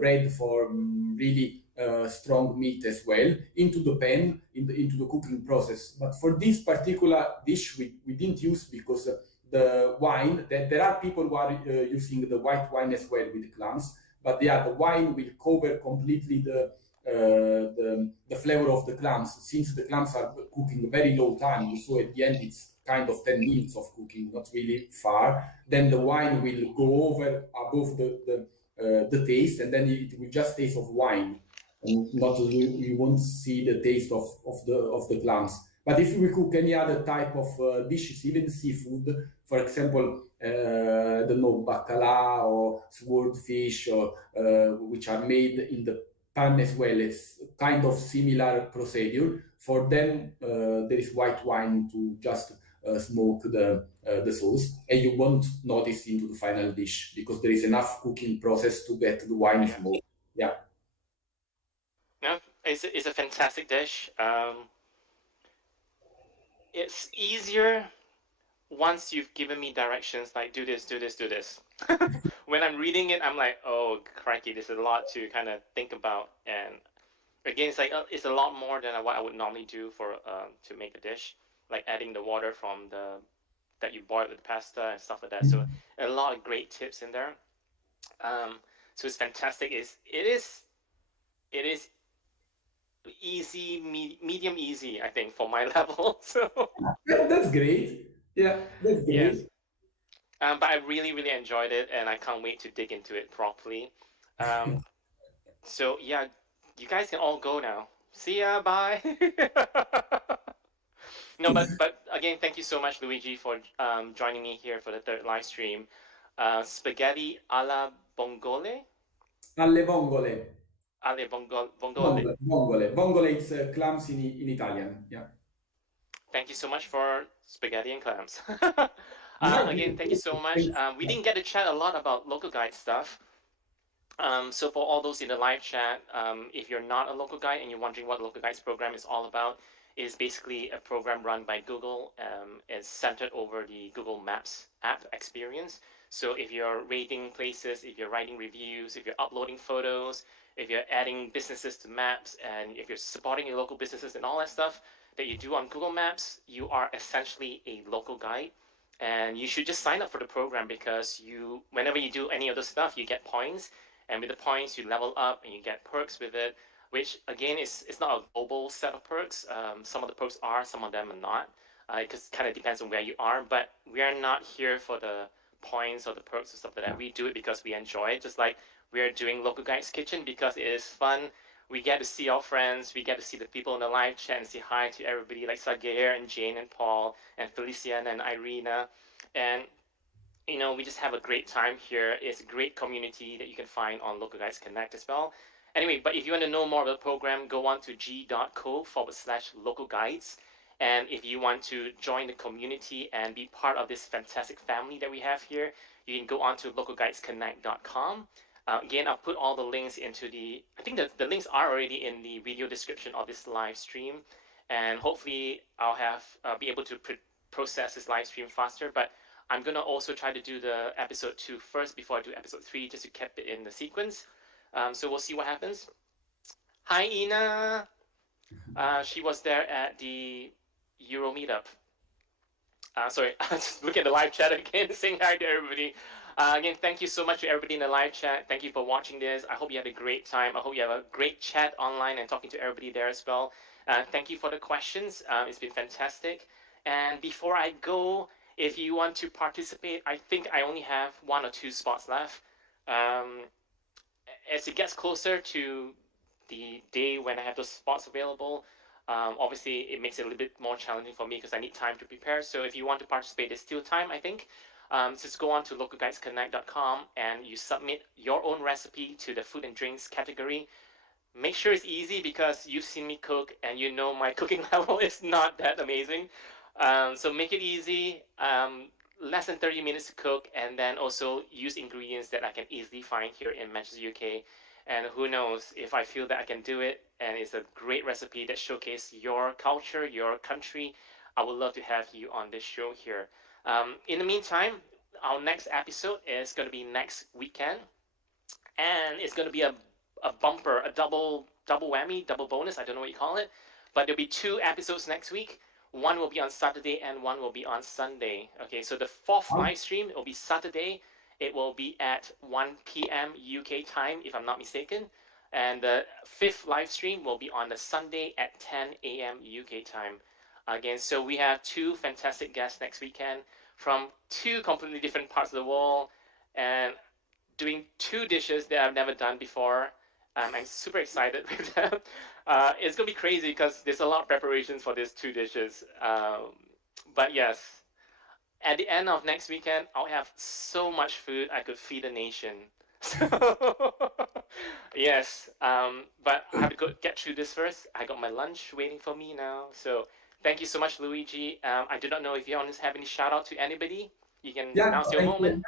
red for really strong meat as well into the pan into the cooking process. But for this particular dish, we didn't use because the wine. There are people who are using the white wine as well with the clams, but yeah, the wine will cover completely the flavor of the clams since the clams are cooking very low time. So at the end, it's kind of 10 minutes of cooking, not really far. Then the wine will go over above the taste, and then it will just taste of wine and not you won't see the taste of the clams. But if we cook any other type of dishes, even seafood, for example, I don't know, bacala or swordfish, or which are made in the pan as well, it's kind of similar procedure. For them, there is white wine to just smoke the sauce, and you won't notice into the final dish because there is enough cooking process to get the wine yeah. smoked. Yeah. No, it's a fantastic dish. It's easier once you've given me directions like do this, do this, do this. When I'm reading it, I'm like, oh crikey, there's a lot to kind of think about. And again, it's like it's a lot more than what I would normally do for to make a dish, like adding the water from the that you boiled with the pasta and stuff like that. So a lot of great tips in there. Um, so it's fantastic. It is easy, medium easy, I think, for my level. So That's great. Yeah, that's yes, great. but I really, really enjoyed it, and I can't wait to dig into it properly. Um, so yeah, you guys can all go now. See ya, bye. No, but again, thank you so much, Luigi, for joining me here for the third live stream. Spaghetti alla vongole? Alle vongole. Alle vongole. Vongole. Vongole, it's clams in Italian. Yeah. Thank you so much for spaghetti and clams. Yeah, Again, thank you so much. thanks. We didn't get to chat a lot about local guide stuff. So for all those in the live chat, if you're not a local guide and you're wondering what the local guides program is all about, is basically a program run by Google. It's centered over the Google Maps app experience. So if you're rating places, if you're writing reviews, if you're uploading photos, if you're adding businesses to maps, and if you're supporting your local businesses and all that stuff that you do on Google Maps, you are essentially a local guide. And you should just sign up for the program because whenever you do any of the stuff, you get points, and with the points you level up and you get perks with it, which again is it's not a global set of perks. Some of the perks are, some of them are not, because it kind of depends on where you are. But we are not here for the points or the perks or stuff like that. We do it because we enjoy it, just like we are doing Local Guides Kitchen because it is fun. We get to see our friends, we get to see the people in the live chat and say hi to everybody like Sagir and Jane and Paul and Felician and Irina. And we just have a great time here. It's a great community that you can find on Local Guides Connect as well. Anyway, but if you want to know more about the program, go on to g.co/local guides. And if you want to join the community and be part of this fantastic family that we have here, you can go on to localguidesconnect.com. Again, I'll put all the links I think the links are already in the video description of this live stream. And hopefully I'll be able to process this live stream faster. But I'm going to also try to do the episode 2 first before I do episode 3, just to keep it in the sequence. So we'll see what happens. Hi, Ina. She was there at the Euro meetup. Sorry, just look at the live chat again, saying hi to everybody. Again, thank you so much to everybody in the live chat. Thank you for watching this. I hope you had a great time. I hope you have a great chat online and talking to everybody there as well. Thank you for the questions. It's been fantastic. And before I go, if you want to participate, I think I only have 1 or 2 spots left. As it gets closer to the day when I have those spots available, obviously it makes it a little bit more challenging for me because I need time to prepare. So if you want to participate, there's still time, I think. Just go on to localguidesconnect.com and you submit your own recipe to the food and drinks category. Make sure it's easy because you've seen me cook and you know my cooking level is not that amazing. So make it easy, less than 30 minutes to cook, and then also use ingredients that I can easily find here in Manchester, UK. And who knows, if I feel that I can do it and it's a great recipe that showcases your culture, your country, I would love to have you on this show here. In the meantime, our next episode is going to be next weekend, and it's going to be a bumper, a double whammy, double bonus. I don't know what you call it, but there'll be 2 episodes next week. One will be on Saturday and one will be on Sunday. Okay, so the 4th live stream will be Saturday. It will be at 1 p.m. UK time, if I'm not mistaken. And the 5th live stream will be on the Sunday at 10 a.m. UK time. Again, so we have 2 fantastic guests next weekend from 2 completely different parts of the world and doing 2 dishes that I've never done before. I'm super excited with them. It's going to be crazy because there's a lot of preparations for these 2 dishes. But yes, at the end of next weekend, I'll have so much food I could feed a nation. Yes, but I have to get through this first. I got my lunch waiting for me now. So thank you so much, Luigi. I do not know if you want to have any shout out to anybody. You can announce your moment.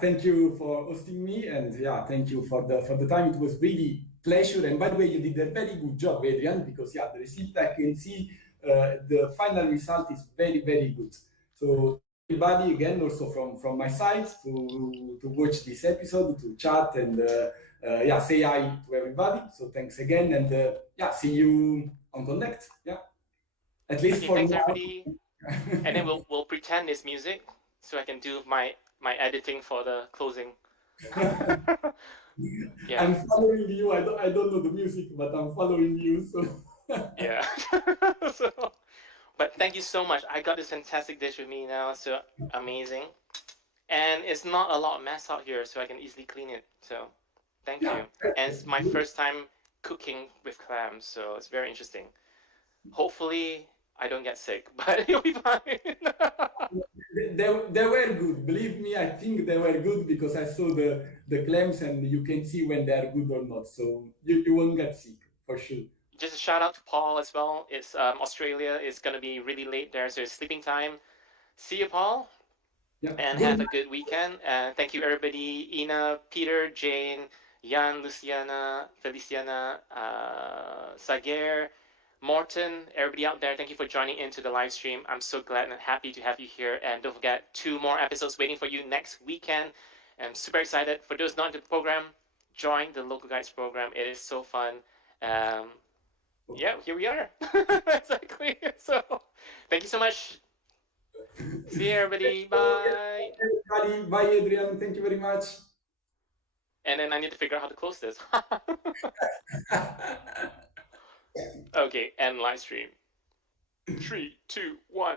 Thank you for hosting me, and thank you for the time. It was really pleasure. And by the way, you did a very good job, Adrian, because the receipt I can see, the final result is very, very good. So everybody, again, also from my side, to watch this episode, to chat, and say hi to everybody. So thanks again, and see you on Connect. At least for thanks now. everybody. And then we'll pretend it's music so I can do my editing for the closing. Yeah. I'm following you. I don't know the music, but I'm following you. So yeah. But thank you so much. I got this fantastic dish with me now, so amazing. And it's not a lot of mess out here, so I can easily clean it. So thank you. And it's my first time cooking with clams, so it's very interesting. Hopefully, I don't get sick, but you'll be fine. They were good. Believe me, I think they were good because I saw the clams and you can see when they are good or not. So you won't get sick for sure. Just a shout out to Paul as well. It's Australia is gonna be really late there, so it's sleeping time. See you, Paul, Yeah. and Good have a night. good weekend. And thank you, everybody. Ina, Peter, Jane, Jan, Luciana, Feliciana, Sager, Morton, everybody out there. Thank you for joining into the live stream. I'm so glad and happy to have you here. And don't forget, 2 more episodes waiting for you next weekend. I'm super excited. For those not in the program, join the Local Guides program. It is so fun. Um, yeah, here we are. Exactly. So, thank you so much. See you, everybody. Bye. Everybody, bye, Adrian. Thank you very much. And then I need to figure out how to close this. Okay, end live stream. 3, 2, 1.